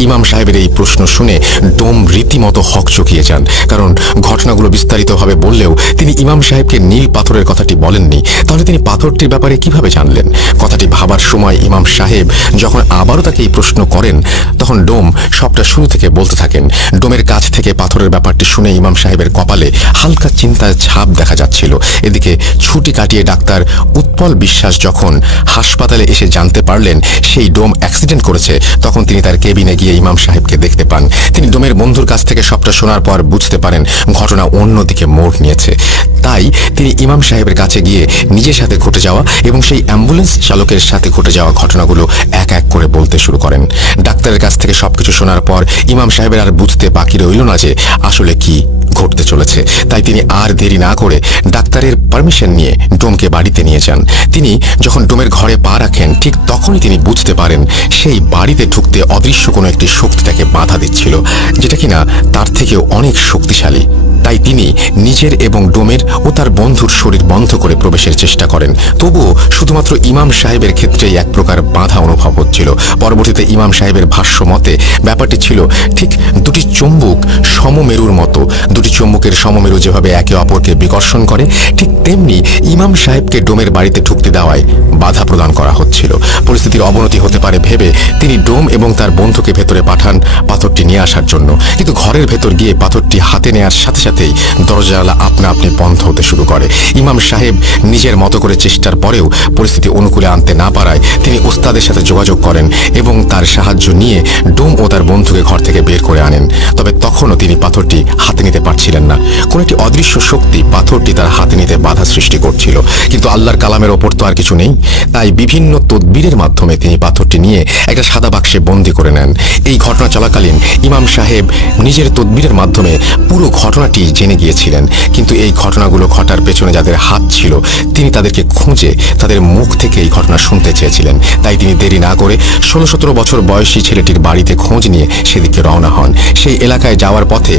ইমাম সাহেবের এই প্রশ্ন শুনে ডোম রীতিমতো হকচকিয়ে যান, কারণ ঘটনাগুলো বিস্তারিতভাবে বললেও তিনি ইমাম সাহেবকে নীল পাথরের কথাটি বলেননি। তাহলে তিনি পাথরটির ব্যাপারে কিভাবে জানলেন? কথাটি ভাবার সময় ইমাম সাহেব যখন আবারও তাকে এই প্রশ্ন করেন, তখন ডোম সবটা শুরু থেকে বলতে থাকেন। ডোমের কাছ থেকে পাথরের ব্যাপারটি শুনে ইমাম সাহেবের কপালে হালকা চিন্তার ছাপ দেখা যাচ্ছিল। এদিকে ছুটি কাটিয়ে ডাক্তার উৎপল বিশ্বাস যখন হাসপাতালে এসে জানতে পারলেন সেই ডোম অ্যাক্সিডেন্ট করেছে, তখন তিনি তার কেবিনে গিয়ে ইমাম সাহেবকে দেখতে পান। তিনি ডোমের বন্ধুর কাছ থেকে সবটা শোনার পর বুঝতে পারেন ঘটনা অন্যদিকে মোড় নিয়েছে। তাই তিনি ইমাম সাহেবের কাছে গিয়ে নিজের সাথে ঘটে যাওয়া এবং সেই অ্যাম্বুলেন্স চালকের সাথে ঘটে যাওয়া ঘটনাগুলো এক এক করে বলতে শুরু করেন। ডাক্তারের কাছ থেকে সবকিছু শোনার পর ইমাম সাহেবের আর বুঝতে বাকি রইল না যে আসলে কি ঘটতে চলেছে। তাই তিনি আর দেরি না করে ডাক্তারের পারমিশন নিয়ে ডোমকে বাড়িতে নিয়ে যান। তিনি যখন ডোমের ঘরে পা রাখেন, ঠিক তখনই তিনি বুঝতে পারেন সেই বাড়িতে ঢুকতে অদৃশ্য কোনো একটি শক্তি তাকে বাধা দিচ্ছিল, যেটা কিনা তার থেকেও অনেক শক্তিশালী। তাই তিনি নিজের এবং ডোমের ও তার বন্ধুর শরীর বন্ধ করে প্রবেশের চেষ্টা করেন। তবুও শুধুমাত্র ইমাম সাহেবের ক্ষেত্রেই এক প্রকার বাধা অনুভব হচ্ছিল। পরবর্তীতে ইমাম সাহেবের ভাষ্য মতে ব্যাপারটি ছিল ঠিক দুটি চুম্বক সমমেরুর মতো। দুটি চুম্বকের সমমেরু যেভাবে একে অপরকে বিকর্ষণ করে, ঠিক তেমনি ইমাম সাহেবকে ডোমের বাড়িতে ঢুকতে দেওয়ায় বাধা প্রদান করা হচ্ছিল। পরিস্থিতির অবনতি হতে পারে ভেবে তিনি ডোম এবং তার বন্ধুকে ভেতরে পাঠান পাথরটি নিয়ে আসার জন্য। কিন্তু ঘরের ভেতর গিয়ে পাথরটি হাতে নেওয়ার সাথে সাথেই দরজাওয়ালা আপনা আপনি বন্ধ হতে শুরু করে। ইমাম সাহেব নিজের মতো করে চেষ্টার পরেও পরিস্থিতি অনুকূলে আনতে না পারায় তিনি ওস্তাদের সাথে যোগাযোগ করেন এবং তার সাহায্য নিয়ে ডোম ও তার বন্ধুকে ঘর থেকে বের করে আনেন। তবে তখনও তিনি পাথরটি হাতে নিতে পারছিলেন না। কোন একটি অদৃশ্য শক্তি পাথরটি তার হাতে নিতে বাধা সৃষ্টি করছিল। কিন্তু আল্লাহর কালামের ওপর তো আর কিছু নেই, তাই বিভিন্ন তদবিরের মাধ্যমে তিনি পাথরটি নিয়ে একটা সাদা বাক্সে বন্দি করে নেন। এই ঘটনা চলাকালীন ইমাম সাহেব নিজের তদবিরের মাধ্যমে পুরো ঘটনাটি জেনে গিয়েছিলেন। কিন্তু এই ঘটনাগুলো ঘটার পেছনে যাদের হাত ছিল, তিনি তাদেরকে খুঁজে তাদের মুখ থেকে এই ঘটনা শুনতে চেয়েছিলেন। তাই তিনি দেরি না করে 16-17 বছর বয়সী ছেলেটির বাড়িতে খোঁজ নিয়ে সেদিকে রওনা হন। সেই এলাকায় যাওয়ার পথে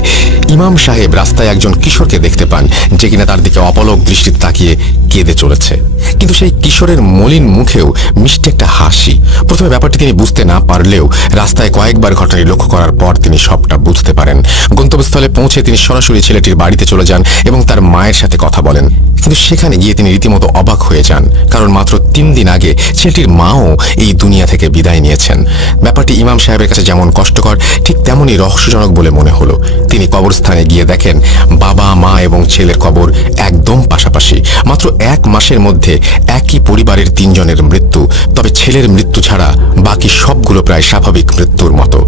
ইমাম সাহেব রাস্তায় একজন কিশোরকে দেখতে পান, যে কিনা তার দিকে অপলক দৃষ্টিতে তাকিয়ে কেঁদে চলেছে। কিন্তু সেই কিশোরের মলিন মুখেও মিষ্টি একটা হাসি। প্রথমে ব্যাপারটি তিনি বুঝতে না পারলেও রাস্তায় কয়েকবার ঘটনাটি লক্ষ্য করার পর তিনি সবটা বুঝতে পারেন। গন্তব্যস্থলে পৌঁছে তিনি সরাসরি ছেলেটির বাড়িতে চলে যান এবং তার মায়ের সাথে কথা বলেন। কিন্তু সেখানে গিয়ে তিনি রীতিমতো অবাক হয়ে যান, কারণ মাত্র 3 দিন আগে ছেলেটির মাও এই দুনিয়া থেকে বিদায় নিয়েছেন। ব্যাপারটি ইমাম সাহেবের কাছে যেমন কষ্টকর, ঠিক তেমনই রহস্যজনক বলে মনে হলো। তিনি কবরস্থানে গিয়ে দেখেন বাবা, মা এবং ছেলের কবর একদম পাশাপাশি। মাত্র 1 মাসের মধ্যে একই পরিবারের 3 জনের মৃত্যু। তবে ছেলের মৃত্যু ছাড়া বাকি সবগুলো প্রায় স্বাভাবিক মৃত্যুর মতো।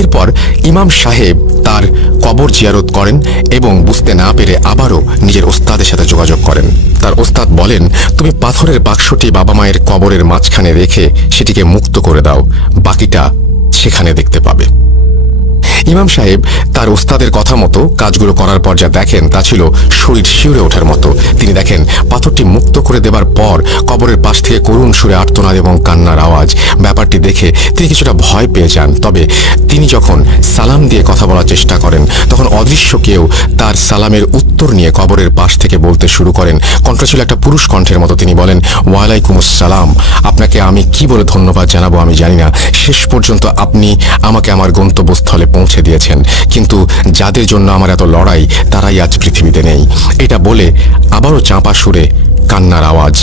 এরপর ইমাম সাহেব তার কবর জিয়ারত করেন এবং বুঝতে না পেরে আবারও নিজের ওস্তাদের সাথে যোগাযোগ করেন। তার ওস্তাদ বলেন, তুমি পাথরের বাক্সটি বাবা মায়ের কবরের মাঝখানে রেখে সেটিকে মুক্ত করে দাও, বাকিটা সেখানে দেখতে পাবে। ইমাম সাহেব তার ওস্তাদের কথা মতো কাজগুলো করার পর যা দেখেন তা ছিল শরীর শিউরে ওঠার মতো। তিনি দেখেন পাথরটি মুক্ত করে দেবার পর কবরের পাশ থেকে করুণ সুরে আর্তনাদ এবং কান্নার আওয়াজ। ব্যাপারটি দেখে তিনি কিছুটা ভয় পেয়ে যান। তবে তিনি যখন সালাম দিয়ে কথা বলার চেষ্টা করেন তখন অদৃশ্য কেউ তার সালামের উত্তর নিয়ে কবরের পাশ থেকে বলতে শুরু করেন। কণ্ঠ ছিল একটা পুরুষ কণ্ঠের মতো। তিনি বলেন, ওয়ালাইকুম আসসালাম। আপনাকে আমি কি বলে ধন্যবাদ জানাবো আমি জানি না। শেষ পর্যন্ত আপনি আমাকে আমার গন্তব্যস্থলে পৌঁছে দিয়েছেন, কিন্তু যাদের জন্য আমার এত লড়াই তারাই আজ পৃথিবীতে নেই। এটা বলে আবারও চাপা সুরে কান্নার আওয়াজ।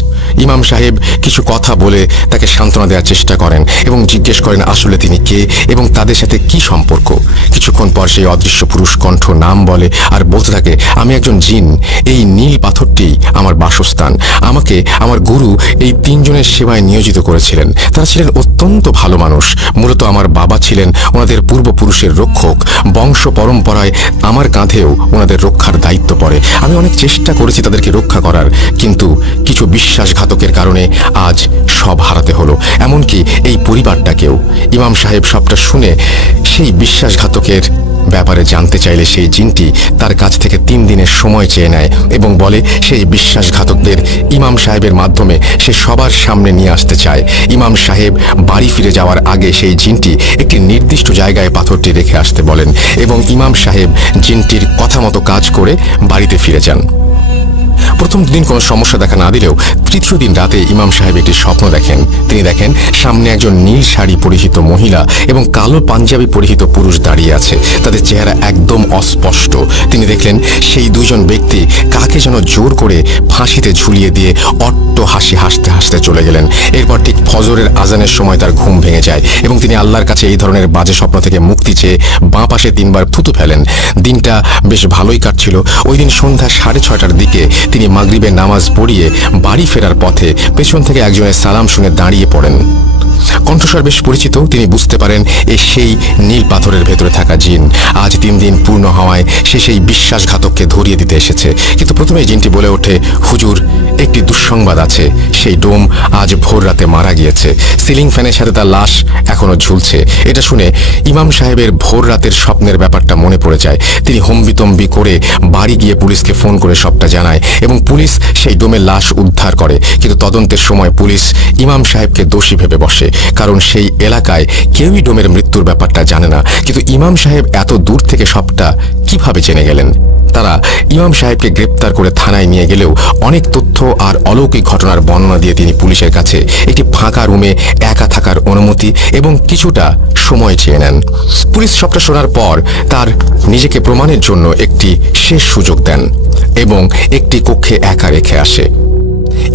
ইমাম সাহেব কিছু কথা বলে তাকে সান্ত্বনা দেওয়ার চেষ্টা করেন এবং জিজ্ঞেস করেন আসলে তিনি কে এবং তাদের সাথে কি সম্পর্ক। কিছুক্ষণ পর সেই অদৃশ্য পুরুষ কণ্ঠ নাম বলে আর বলতে থাকে, আমি একজন জিন। এই নীল পাথরটি আমার বাসস্থান। আমাকে আমার গুরু এই তিনজনের সেবায় নিয়োজিত করেছিলেন। তারা ছিলেন অত্যন্ত ভালো মানুষ। মূলত আমার বাবা ছিলেন ওনাদের পূর্বপুরুষের রক্ষক। বংশ পরম্পরায় আমার কাঁধেও ওনাদের রক্ষার দায়িত্ব পড়ে। আমি অনেক চেষ্টা করেছি তাদেরকে রক্ষা করার, কিন্তু কিছু বিশ্বাসঘাতকের কারণে আজ সব হারাতে হলো, এমনকি এই পরিবারটাকেও। ইমাম সাহেব সবটা শুনে সেই বিশ্বাসঘাতকের ব্যাপারে জানতে চাইলে সেই জিনটি তার কাছ থেকে 3 দিনের সময় চেয়ে নেয় এবং বলে সেই বিশ্বাসঘাতকদের ইমাম সাহেবের মাধ্যমে সে সবার সামনে নিয়ে আসতে চায়। ইমাম সাহেব বাড়ি ফিরে যাওয়ার আগে সেই জিনটি একটি নির্দিষ্ট জায়গায় পাথরটি রেখে আসতে বলেন এবং ইমাম সাহেব জিনটির কথা মতো কাজ করে বাড়িতে ফিরে যান। প্রথম দিন কোনো সমস্যা দেখা না দিলেও তৃতীয় দিন রাতে ইমাম সাহেব একটি স্বপ্ন দেখেন। তিনি দেখেন সামনে একজন নীল শাড়ি পরিহিত মহিলা এবং কালো পাঞ্জাবি পরিহিত পুরুষ দাঁড়িয়ে আছে। তাদের চেহারা একদম অস্পষ্ট। তিনি দেখলেন সেই দুজন ব্যক্তি কাকে যেন জোর করে ফাঁসিতে ঝুলিয়ে দিয়ে অট্ট হাসি হাসতে হাসতে চলে গেলেন। এরপর ঠিক ফজরের আজানের সময় তার ঘুম ভেঙে যায় এবং তিনি আল্লাহর কাছে এই ধরনের বাজে স্বপ্ন থেকে মুক্তি চেয়ে বাঁ পাশে 3 বার থুতু ফেলেন। দিনটা বেশ ভালোই কাটছিল। ওই দিন সন্ধ্যা 6:30টার দিকে তিনি মাগরিবের নামাজ পড়িয়ে বাড়ি ফেরার পথে পেছন থেকে একজনের সালাম শুনে দাঁড়িয়ে পড়েন। কণ্ঠস্বর বেশ পরিচিত। তিনি বুঝতে পারেন এ সেই নীল পাথরের ভেতরে থাকা জিন। আজ 3 দিন পূর্ণ হওয়ায় সে সেই বিশ্বাসঘাতককে ধরিয়ে দিতে এসেছে। কিন্তু প্রথমে জিনটি বলে ওঠে, হুজুর, একটি দুঃসংবাদ আছে। সেই ডোম আজ ভোর রাতে মারা গিয়েছে। সিলিং ফ্যানের সাথে তার লাশ এখনো ঝুলছে। এটা শুনে ইমাম সাহেবের ভোর রাতের স্বপ্নের ব্যাপারটা মনে পড়ে যায়। তিনি হম্বিতম্বি করে বাড়ি গিয়ে পুলিশকে ফোন করে সবটা জানায় এবং পুলিশ সেই ডোমের লাশ উদ্ধার করে। কিন্তু তদন্তের সময় পুলিশ ইমাম সাহেবকে দোষী ভেবে বসে, কারণ সেই এলাকায় কেউই ডোমের মৃত্যুর ব্যাপারটা জানে না। কিন্তু ইমাম সাহেব এত দূর থেকে সবটা কিভাবে জেনে গেলেন? তারা ইমাম সাহেবকে গ্রেপ্তার করে থানায় নিয়ে গেলেও অনেক তথ্য আর অলৌকিক ঘটনার বর্ণনা দিয়ে তিনি পুলিশের কাছে একটি ফাঁকা রুমে একা থাকার অনুমতি এবং কিছুটা সময় চেয়ে নেন। পুলিশ সবটা শোনার পর তার নিজেকে প্রমাণের জন্য একটি শেষ সুযোগ দেন এবং একটি কক্ষে একা রেখে আসে।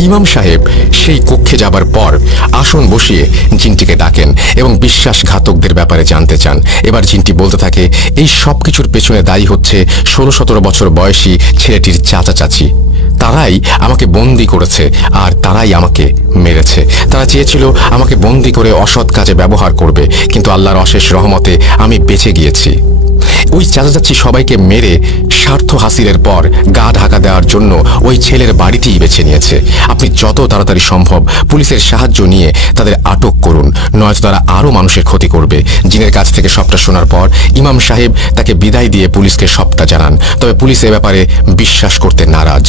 ইমাম সাহেব সেই কক্ষে যাবার পর আসন বসিয়ে জিনটিকে ডাকেন এবং বিশ্বাসঘাতকদের ব্যাপারে জানতে চান। এবার জিনটি বলতে থাকে, এই সব কিছুর পেছনে দায়ী হচ্ছে 16-17 বছর বয়সী ছেলেটির চাচা চাচি। তারাই আমাকে বন্দি করেছে আর তারাই আমাকে মেরেছে। তারা চেয়েছিল আমাকে বন্দি করে অসৎ কাজে ব্যবহার করবে, কিন্তু আল্লাহর অশেষ রহমতে আমি বেঁচে গিয়েছি। ওই চাচা চাচি সবাইকে মেরে স্বার্থ হাসিলের পর গা ঢাকা দেওয়ার জন্য ওই ছেলের বাড়িটিই বেছে নিয়েছে। আপনি যত তাড়াতাড়ি সম্ভব পুলিশের সাহায্য নিয়ে তাদের আটক করুন, নয়তো তারা আরও মানুষের ক্ষতি করবে। জিনের কাছ থেকে সবটা শোনার পর ইমাম সাহেব তাকে বিদায় দিয়ে পুলিশকে সবটা জানান। তবে পুলিশ এ ব্যাপারে বিশ্বাস করতে নারাজ।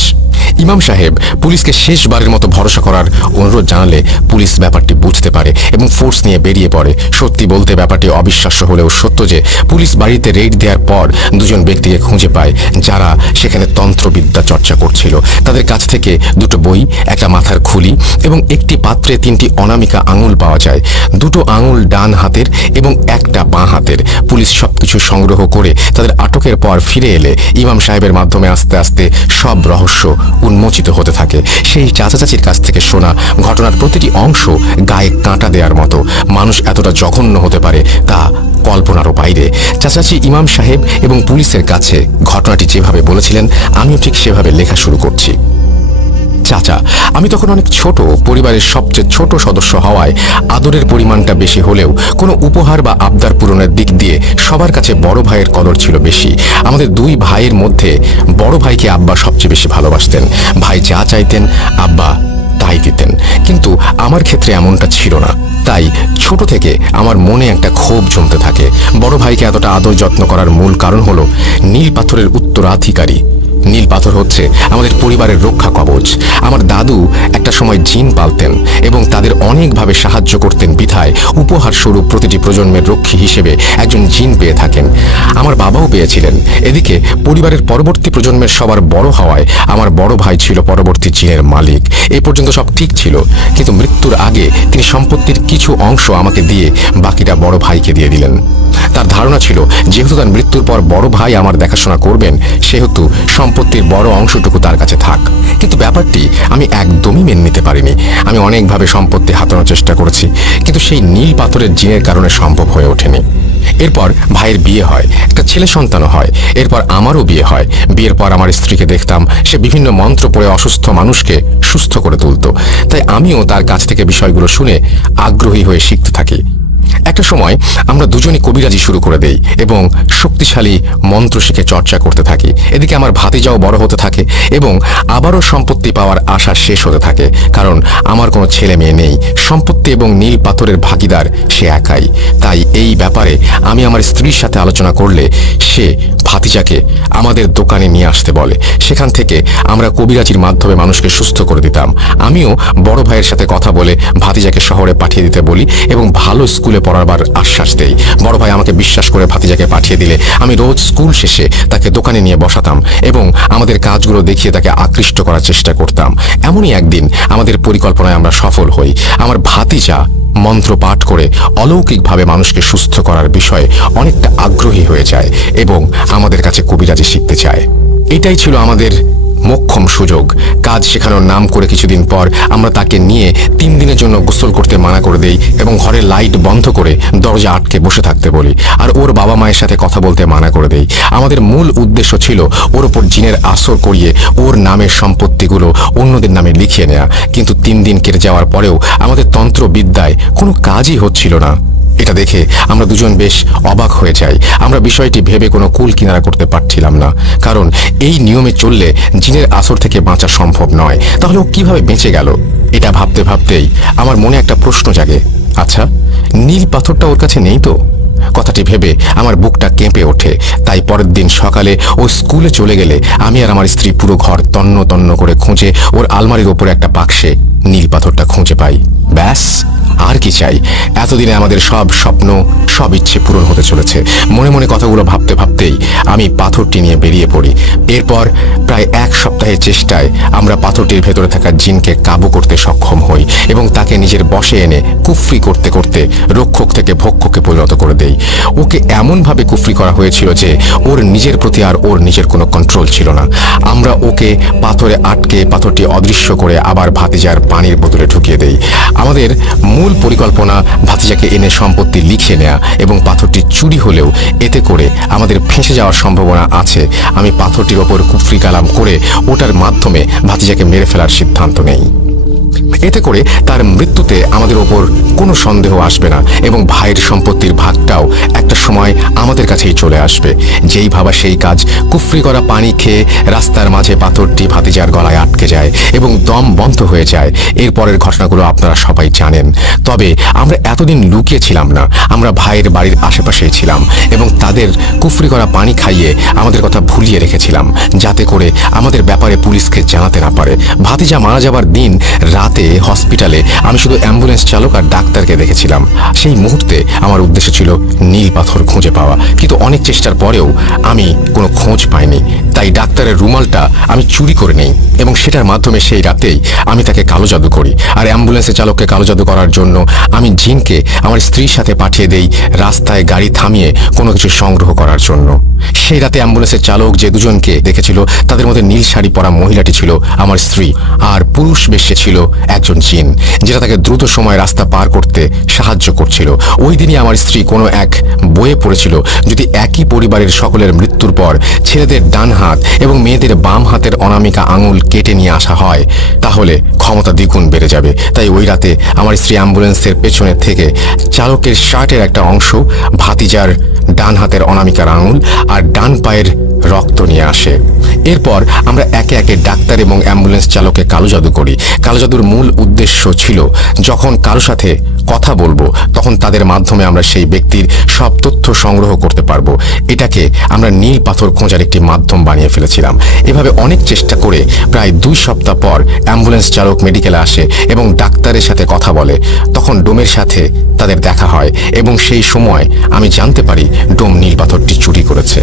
ইমাম সাহেব পুলিশকে শেষবারের মতো ভরসা করার অনুরোধ জানালে পুলিশ ব্যাপারটি বুঝতে পারে এবং ফোর্স নিয়ে বেরিয়ে পড়ে। সত্যি বলতে ব্যাপারটি অবিশ্বাস্য হলেও সত্য যে পুলিশ বাড়িতে রেড দেওয়ার পর 2 জন ব্যক্তিকে খুঁজে পায় যারা সেখানে তন্ত্রবিদ্যা চর্চা করছিল। তাদের কাছ থেকে 2টো বই, একটা মাথার খুলি এবং একটি পাত্রে 3টি অনামিকা আঙুল পাওয়া যায়। 2টো আঙুল ডান হাতের এবং একটা বাঁ হাতের। পুলিশ সবকিছু সংগ্রহ করে তাদের আটকের পর ফিরে এলে ইমাম সাহেবের মাধ্যমে আস্তে আস্তে সব রহস্য উন্মোচিত হতে থাকে। সেই চাচা চাচির কাছ থেকে শোনা ঘটনার প্রতিটি অংশ গায়ে কাঁটা দেওয়ার মতো। মানুষ এতটা জঘন্য হতে পারে তা কল্পনারও বাইরে। চাচাচি ইমাম সাহেব এবং পুলিশের কাছে ঘটনাটি যেভাবে বলেছিলেন আমিও ঠিক সেভাবে লেখা শুরু করছি। চাচা, আমি তখন অনেক ছোট, পরিবারের সবচেয়ে ছোট সদস্য হওয়ায় আদরের পরিমাণটা বেশি হলেও কোনো উপহার বা আবদার পূরণের দিক দিয়ে সবার কাছে বড় ভাইয়ের কদর ছিল বেশি। আমাদের 2 ভাইয়ের মধ্যে বড় ভাইকে আব্বা সবচেয়ে বেশি ভালোবাসতেন। ভাই যা চাইতেন আব্বা তাই দিতেন। কিন্তু আমার ক্ষেত্রে এমনটা ছিল না। তাই ছোট থেকে আমার মনে একটা ক্ষোভ জমতে থাকে। বড় ভাইকে এতটা আদর যত্ন করার মূল কারণ হলো নীল পাথরের উত্তরাধিকারী। নীল পাথর হচ্ছে আমাদের পরিবারের রক্ষা কবচ। আমার দাদু একটা সময় জিন পালতেন এবং তাদের অনেকভাবে সাহায্য করতেন বিধায় উপহার স্বরূপ প্রতিটি প্রজন্মের রক্ষী হিসেবে একজন জিন পেয়ে থাকেন। আমার বাবাও পেয়েছিলেন। এদিকে পরিবারের পরবর্তী প্রজন্মের সবার বড় হওয়ায় আমার বড় ভাই ছিল পরবর্তী জিনের মালিক। এ পর্যন্ত সব ঠিক ছিল, কিন্তু মৃত্যুর আগে তিনি সম্পত্তির কিছু অংশ আমাকে দিয়ে বাকিটা বড় ভাইকে দিয়ে দিলেন। তার ধারণা ছিল যেহেতু তার মৃত্যুর পর বড় ভাই আমার দেখাশোনা করবেন, সেহেতু সম্পত্তির বড় অংশটুকু তার কাছে থাক। কিন্তু ব্যাপারটি আমি একদমই মেনে নিতে পারিনি। আমি অনেকভাবে সম্পত্তি হাতানোর চেষ্টা করেছি, কিন্তু সেই নীল পাথরের জিনের কারণে সম্ভব হয়ে ওঠেনি। এরপর ভাইয়ের বিয়ে হয়, একটা ছেলে সন্তানও হয়। এরপর আমারও বিয়ে হয়। বিয়ের পর আমার স্ত্রীকে দেখতাম সে বিভিন্ন মন্ত্র পড়ে অসুস্থ মানুষকে সুস্থ করে তুলত। তাই আমিও তার কাছ থেকে বিষয়গুলো শুনে আগ্রহী হয়ে শিখতে থাকি। একটা সময় আমরা দুজনই কবিরাজি শুরু করে দেই এবং শক্তিশালী মন্ত্র শিখে চর্চা করতে থাকি। এদিকে আমার ভাতিজাও বড় হতে থাকে এবং আবারও সম্পত্তি পাওয়ার আশা শেষ হতে থাকে, কারণ আমার কোনো ছেলে মেয়ে নেই। সম্পত্তি এবং নীল পাথরের ভাগিদার সে একাই। তাই এই ব্যাপারে আমি আমার স্ত্রীর সাথে আলোচনা করলে সে ভাতিজাকে আমাদের দোকানে নিয়ে আসতে বলে। সেখান থেকে আমরা কবিরাজির মাধ্যমে মানুষকে সুস্থ করে দিতাম। আমিও বড় ভাইয়ের সাথে কথা বলে ভাতিজাকে শহরে পাঠিয়ে দিতে বলি এবং ভালো স্কুলে পড়াবার আশ্বাস দেই। বড় ভাই আমাকে বিশ্বাস করে ভাতিজাকে পাঠিয়ে দিলে আমি রোজ স্কুল শেষে তাকে দোকানে নিয়ে বসাতাম এবং আমাদের কাজগুলো দেখিয়ে তাকে আকৃষ্ট করার চেষ্টা করতাম। এমনই একদিন আমাদের পরিকল্পনায় আমরা সফল হই। আমার ভাতিজা মন্ত্র পাঠ করে অলৌকিকভাবে মানুষকে সুস্থ করার বিষয়ে অনেকটা আগ্রহী হয়ে যায় এবং আমাদের কাছে কবিরাজি শিখতে চায়। এটাই ছিল আমাদের মোক্ষম সুযোগ। কাজ শেখানোর নাম করে কিছুদিন পর আমরা তাকে নিয়ে 3 দিনের জন্য গোসল করতে মানা করে দেই এবং ঘরের লাইট বন্ধ করে দরজা আটকে বসে থাকতে বলি, আর ওর বাবা মায়ের সাথে কথা বলতে মানা করে দেই। আমাদের মূল উদ্দেশ্য ছিল ওর ওপর জিনের আসর করিয়ে ওর নামের সম্পত্তিগুলো অন্যদের নামে লিখিয়ে নেয়া। কিন্তু 3 দিন কেটে যাওয়ার পরেও আমাদের তন্ত্রবিদ্যায় কোনো কাজই হচ্ছিল না। এটা দেখে আমরা দুজন বেশ অবাক হয়ে যাই। আমরা বিষয়টি ভেবে কোনো কুল কিনারা করতে পারছিলাম না, কারণ এই নিয়মে চললে জিনের আসর থেকে বাঁচা সম্ভব নয়। তাহলে ও কিভাবে বেঁচে গেল? এটা ভাবতে ভাবতেই আমার মনে একটা প্রশ্ন জাগে, আচ্ছা নীল পাথরটা ওর কাছে নেই তো? কথাটি ভেবে আমার বুকটা কেঁপে ওঠে। তাই পরের দিন সকালে ও স্কুলে চলে গেলে আমি আর আমার স্ত্রী পুরো ঘর তন্ন তন্ন করে খুঁজে ওর আলমারির ওপরে একটা বাক্সে নীল পাথরটা খুঁজে পাই। ব্যাস, আর কি চাই? এতদিনে আমাদের সব স্বপ্ন, সব ইচ্ছে পূরণ হতে চলেছে। মনে মনে কথাগুলো ভাবতে ভাবতেই আমি পাথরটি নিয়ে বেরিয়ে পড়ি। এরপর প্রায় 1 সপ্তাহের চেষ্টায় আমরা পাথরটির ভেতরে থাকা জিনকে কাবু করতে সক্ষম হই এবং তাকে নিজের বশে এনে কুফরি করতে করতে রক্ষক থেকে ভক্ষকে পরিণত করে দেই। ওকে এমনভাবে কুফরি করা হয়েছিল যে ওর নিজের প্রতি আর ওর নিজের কোনো কন্ট্রোল ছিল না। আমরা ওকে পাথরে আটকে পাথরটি অদৃশ্য করে আবার ভাতিজার পানির বোতলে ঢুকিয়ে দেই। আমাদের মূল পরিকল্পনা ভাতিজাকে এনে সম্পত্তি লিখিয়ে নেয়া এবং পাথরটি চুরি হলেও এতে করে আমাদের ফেঁসে যাওয়ার সম্ভাবনা আছে। আমি পাথরটির ওপর কুফরি কালাম করে ওটার মাধ্যমে ভাতিজাকে মেরে ফেলার সিদ্ধান্ত নেই। এতে করে তার মৃত্যুতে আমাদের ওপর কোনো সন্দেহ আসবে না এবং ভাইয়ের সম্পত্তির ভাগটাও একটা সময় আমাদের কাছেই চলে আসবে। যেই ভাবা সেই কাজ। কুফরি করা পানি খেয়ে রাস্তার মাঝে পাথরটি ভাতিজার গলায় আটকে যায় এবং দম বন্ধ হয়ে যায়। এরপরের ঘটনাগুলো আপনারা সবাই জানেন। তবে আমরা এতদিন লুকিয়েছিলাম না, আমরা ভাইয়ের বাড়ির আশেপাশেই ছিলাম এবং তাদের কুফরি করা পানি খাইয়ে আমাদের কথা ভুলিয়ে রেখেছিলাম, যাতে করে আমাদের ব্যাপারে পুলিশকে জানাতে না পারে। ভাতিজা মারা যাবার দিন রাতে হসপিটালে আমি শুধু অ্যাম্বুলেন্স চালক আর ডাক্তারকে দেখেছিলাম। সেই মুহূর্তে আমার উদ্দেশ্য ছিল নীল পাথর খুঁজে পাওয়া, কিন্তু অনেক চেষ্টার পরেও আমি কোনো খোঁজ পাইনি। তাই ডাক্তারের রুমালটা আমি চুরি করে নেই এবং সেটার মাধ্যমে সেই রাতেই আমি তাকে কালো জাদু করি। আর অ্যাম্বুলেন্সের চালককে কালো জাদু করার জন্য আমি জিনকে আমার স্ত্রীর সাথে পাঠিয়ে দেই রাস্তায় গাড়ি থামিয়ে কোনো কিছু সংগ্রহ করার জন্য। সেই রাতে অ্যাম্বুলেন্সের চালক যে দুজনকে দেখেছিল তাদের মধ্যে নীল শাড়ি পরা মহিলাটি ছিল আমার স্ত্রী, আর পুরুষ বেশে ছিল একজন জিন, যেটা তাকে দ্রুত সময় রাস্তা পার করতে সাহায্য করছিল। ওই দিনই আমার স্ত্রী কোনো এক বইয়ে পড়েছিল, যদি একই পরিবারের সকলের মৃত্যুর পর ছেলেদের ডান হাত এবং মেয়েদের বাম হাতের অনামিকা আঙুল কেটে নিয়ে আসা হয় তাহলে ক্ষমতা দ্বিগুণ বেড়ে যাবে। তাই ওই রাতে আমার স্ত্রী অ্যাম্বুলেন্সের পেছনে থেকে চালকের শার্টের একটা অংশ, ভাতিজার ডান হাতের অনামিকার আঙুল আর ডান পায়ের রক্ত নিয়ে আসে। এরপর আমরা একে একে ডাক্তার এবং অ্যাম্বুলেন্স চালককে কালো জাদু করি। কালো জাদুর মূল উদ্দেশ্য ছিল যখন কারো সাথে কথা বলবো তখন তাদের মাধ্যমে আমরা সেই ব্যক্তির সব তথ্য সংগ্রহ করতে পারবো। এটাকে আমরা নীল পাথর খোঁজার একটি মাধ্যম বানিয়ে ফেলেছিলাম। এভাবে অনেক চেষ্টা করে প্রায় 2 সপ্তাহ পর অ্যাম্বুলেন্স চালক মেডিকেলে আসে এবং ডাক্তারের সাথে কথা বলে। তখন ডোমের সাথে তাদের দেখা হয় এবং সেই সময় আমি জানতে পারি ডোম নীল পাথরটি চুরি করেছে।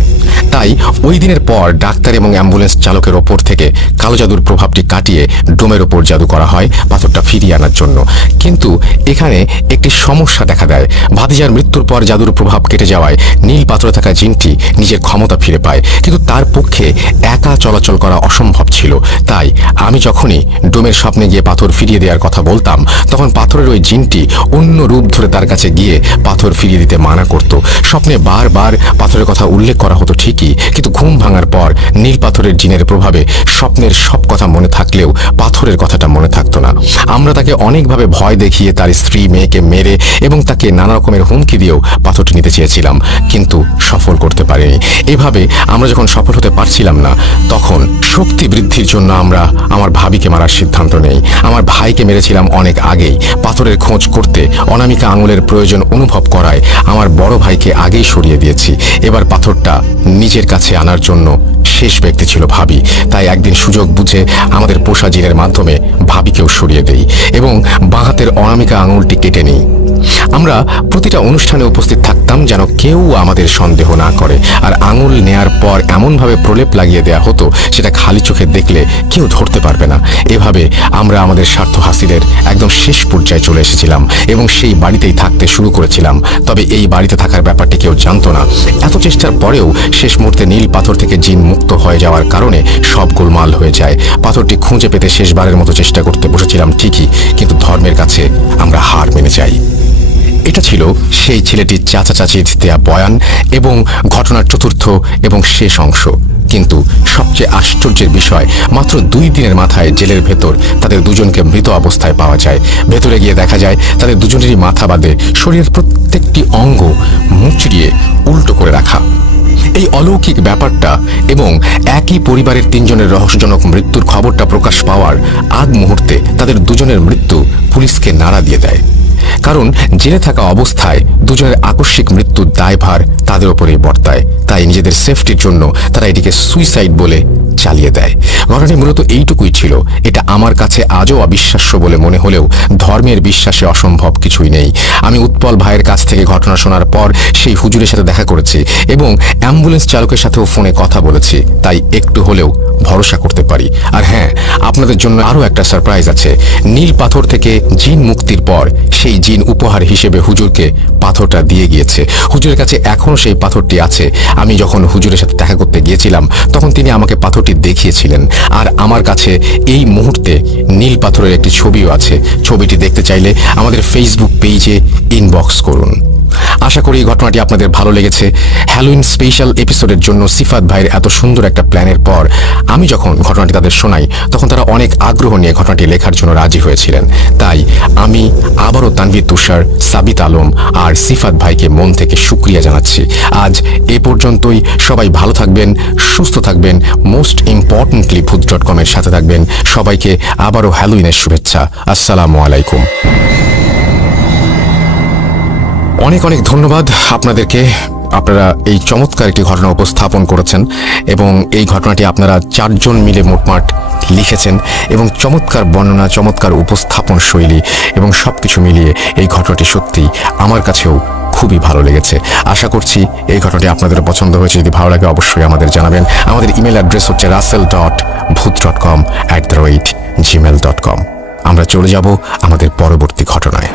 তাই ওই দিনের পর ডাক্তার এবং অ্যাম্বুলেন্স চালকের ওপর থেকে কালো জাদুর প্রভাবটি কাটিয়ে ডোমের ওপর জাদু করা হয় পাথরটা ফিরিয়ে আনার জন্য। কিন্তু এখানে একটি সমস্যা দেখা দেয়। ভাতিজার মৃত্যুর পর জাদুর প্রভাব কেটে যাওয়ায় নীল পাথরে থাকা জিনটি নিজের ক্ষমতা ফিরে পায়, কিন্তু তার পক্ষে একা চলাচল করা অসম্ভব ছিল। তাই আমি যখনই ডোমের স্বপ্নে গিয়ে পাথর ফিরিয়ে দেওয়ার কথা বলতাম তখন পাথরের ওই জিনটি অন্য রূপ ধরে তার কাছে গিয়ে পাথর ফিরিয়ে দিতে মানা করত। স্বপ্নে বারবার পাথরের কথা উল্লেখ করা হতো ঠিকই, কিন্তু ঘুম ভাঙার পর নীল পাথরের জিনের প্রভাবে স্বপ্নের সব কথা মনে থাকলেও পাথরের কথাটা মনে থাকতো না। আমরা তাকে অনেকভাবে ভয় দেখিয়ে তার স্ত্রী মেয়েকে মেরে এবং তাকে নানা রকমের হুমকি দিয়েও পাথরটি নিতে চেয়েছিলাম, কিন্তু সফল করতে পারিনি। এভাবে আমরা যখন সফল হতে পারছিলাম না তখন শক্তি বৃদ্ধির জন্য আমরা আমার ভাবিকে মারার সিদ্ধান্ত নেই। আমার ভাইকে মেরেছিলাম অনেক আগেই। পাথরের খোঁজ করতে অনামিকা আঙুলের প্রয়োজন অনুভব করায় আমার বড় ভাইকে আগেই সরিয়ে দিয়েছি। এবার পাথরটা নিজের কাছে আনার জন্য শেষ ব্যক্তি ছিল ভাবি। তাই একদিন সুযোগ বুঝে আমাদের পোষা জিনের মাধ্যমে ভাবিকেও সরিয়ে দেই এবং বাঁ হাতের অনামিকা আঙুলটি কেটে নিই। আমরা প্রতিটা অনুষ্ঠানে উপস্থিত থাকতাম যেন কেউ আমাদের সন্দেহ না করে, আর আঙুল নেয়ার পর এমনভাবে প্রলেপ লাগিয়ে দেয়া হতো সেটা খালি চোখে দেখলে কেউ ধরতে পারবে না। এভাবে আমরা আমাদের স্বার্থ হাসিলের একদম শেষ পর্যায়ে চলে এসেছিলাম এবং সেই বাড়িতেই থাকতে শুরু করেছিলাম। তবে এই বাড়িতে থাকার ব্যাপারটি কেউ জানতো না। এত চেষ্টার পরেও শেষ মুহূর্তে নীল পাথর থেকে জিন মুক্ত হয়ে যাওয়ার কারণে সব গোলমাল হয়ে যায়। পাথরটি খুঁজে পেতে শেষবারের মতো চেষ্টা করতে বসেছিলাম ঠিকই, কিন্তু ধর্মের কাছে আমরা হার মেনে যাই। এটা ছিল সেই ছেলেটির চাচা চাচির দেয়া বয়ান এবং ঘটনার চতুর্থ এবং শেষ অংশ। কিন্তু সবচেয়ে আশ্চর্যের বিষয়, মাত্র 2 দিনের মাথায় জেলের ভেতর তাদের দুজনকে মৃত অবস্থায় পাওয়া যায়। ভেতরে গিয়ে দেখা যায় তাদের দুজনেরই মাথা বাদে শরীরের প্রত্যেকটি অঙ্গ মুচড়িয়ে উল্টো করে রাখা। এই অলৌকিক ব্যাপারটা এবং একই পরিবারের 3 জনের রহস্যজনক মৃত্যুর খবরটা প্রকাশ পাওয়ার আগ মুহূর্তে তাদের দুজনের মৃত্যু পুলিশকে নাড়া দিয়ে দেয়। কারণ জেলে থাকা অবস্থায় দুজনের আকস্মিক মৃত্যুর দায়ভার তাদের উপরেই বর্তায়। তাই নিজেদের সেফটির জন্য তারা এটিকে সুইসাইড বলে চালিয়ে দেয়। ঘটনাটি মূলত এইটুকুই ছিল। এটা আমার কাছে আজও অবিশ্বাস্য বলে মনে হলেও ধর্মের বিশ্বাসে অসম্ভব কিছুই নেই। আমি উৎপল ভাইয়ের কাছ থেকে ঘটনা শোনার পর সেই হুজুরের সাথে দেখা করেছি এবং অ্যাম্বুলেন্স চালকের সাথেও ফোনে কথা বলেছি, তাই একটু হলেও ভরসা করতে পারি। আর হ্যাঁ, আপনাদের জন্য আরও একটা সারপ্রাইজ আছে। নীল পাথর থেকে জিন মুক্তির পর সেই জিন উপহার হিসেবে হুজুরকে পাথরটা দিয়ে গিয়েছে। হুজুরের কাছে এখনও সেই পাথরটি আছে। আমি যখন হুজুরের সাথে দেখা করতে গিয়েছিলাম তখন তিনি আমাকে পাথরটি দেখিয়েছিলেন, আর আমার কাছে এই মুহূর্তে নীল পাথরের একটি ছবিও আছে। ছবিটি দেখতে চাইলে আমাদের ফেসবুক পেজে ইনবক্স করুন। আশা করি এই ঘটনাটি আপনাদের ভালো লেগেছে। হ্যালোইন স্পেশাল এপিসোডের জন্য সিফাত ভাইয়ের এত সুন্দর একটা প্ল্যানের পর আমি যখন ঘটনাটি তাদের শোনাই তখন তারা অনেক আগ্রহ নিয়ে ঘটনাটি লেখার জন্য রাজি হয়েছিলেন। তাই আমি আবারও তানভীর তুষার, সাবিত আলম আর সিফাত ভাইকে মন থেকে শুকরিয়া জানাচ্ছি। আজ এ পর্যন্তই। সবাই ভালো থাকবেন, সুস্থ থাকবেন, মোস্ট ইম্পর্টেন্টলি ভূত.com এর সাথে থাকবেন। সবাইকে আবারও হ্যালোইনের শুভেচ্ছা। আসসালামু আলাইকুম। অনেক অনেক ধন্যবাদ আপনাদেরকে। আপনারা এই চমৎকার একটি ঘটনা উপস্থাপন করেছেন এবং এই ঘটনাটি আপনারা 4 জন মিলে মোটমাট লিখেছেন এবং চমৎকার বর্ণনা, চমৎকার উপস্থাপন শৈলী এবং সবকিছু মিলিয়ে এই ঘটনাটি সত্যি আমার কাছেও খুবই ভালো লেগেছে। আশা করছি এই ঘটনাটি আপনাদের পছন্দ হয়েছে। যদি ভালো লাগে অবশ্যই আমাদের জানাবেন। আমাদের ইমেল অ্যাড্রেস হচ্ছে russell.bhoot.com@gmail.com। আমরা চলে যাব আমাদের পরবর্তী ঘটনায়।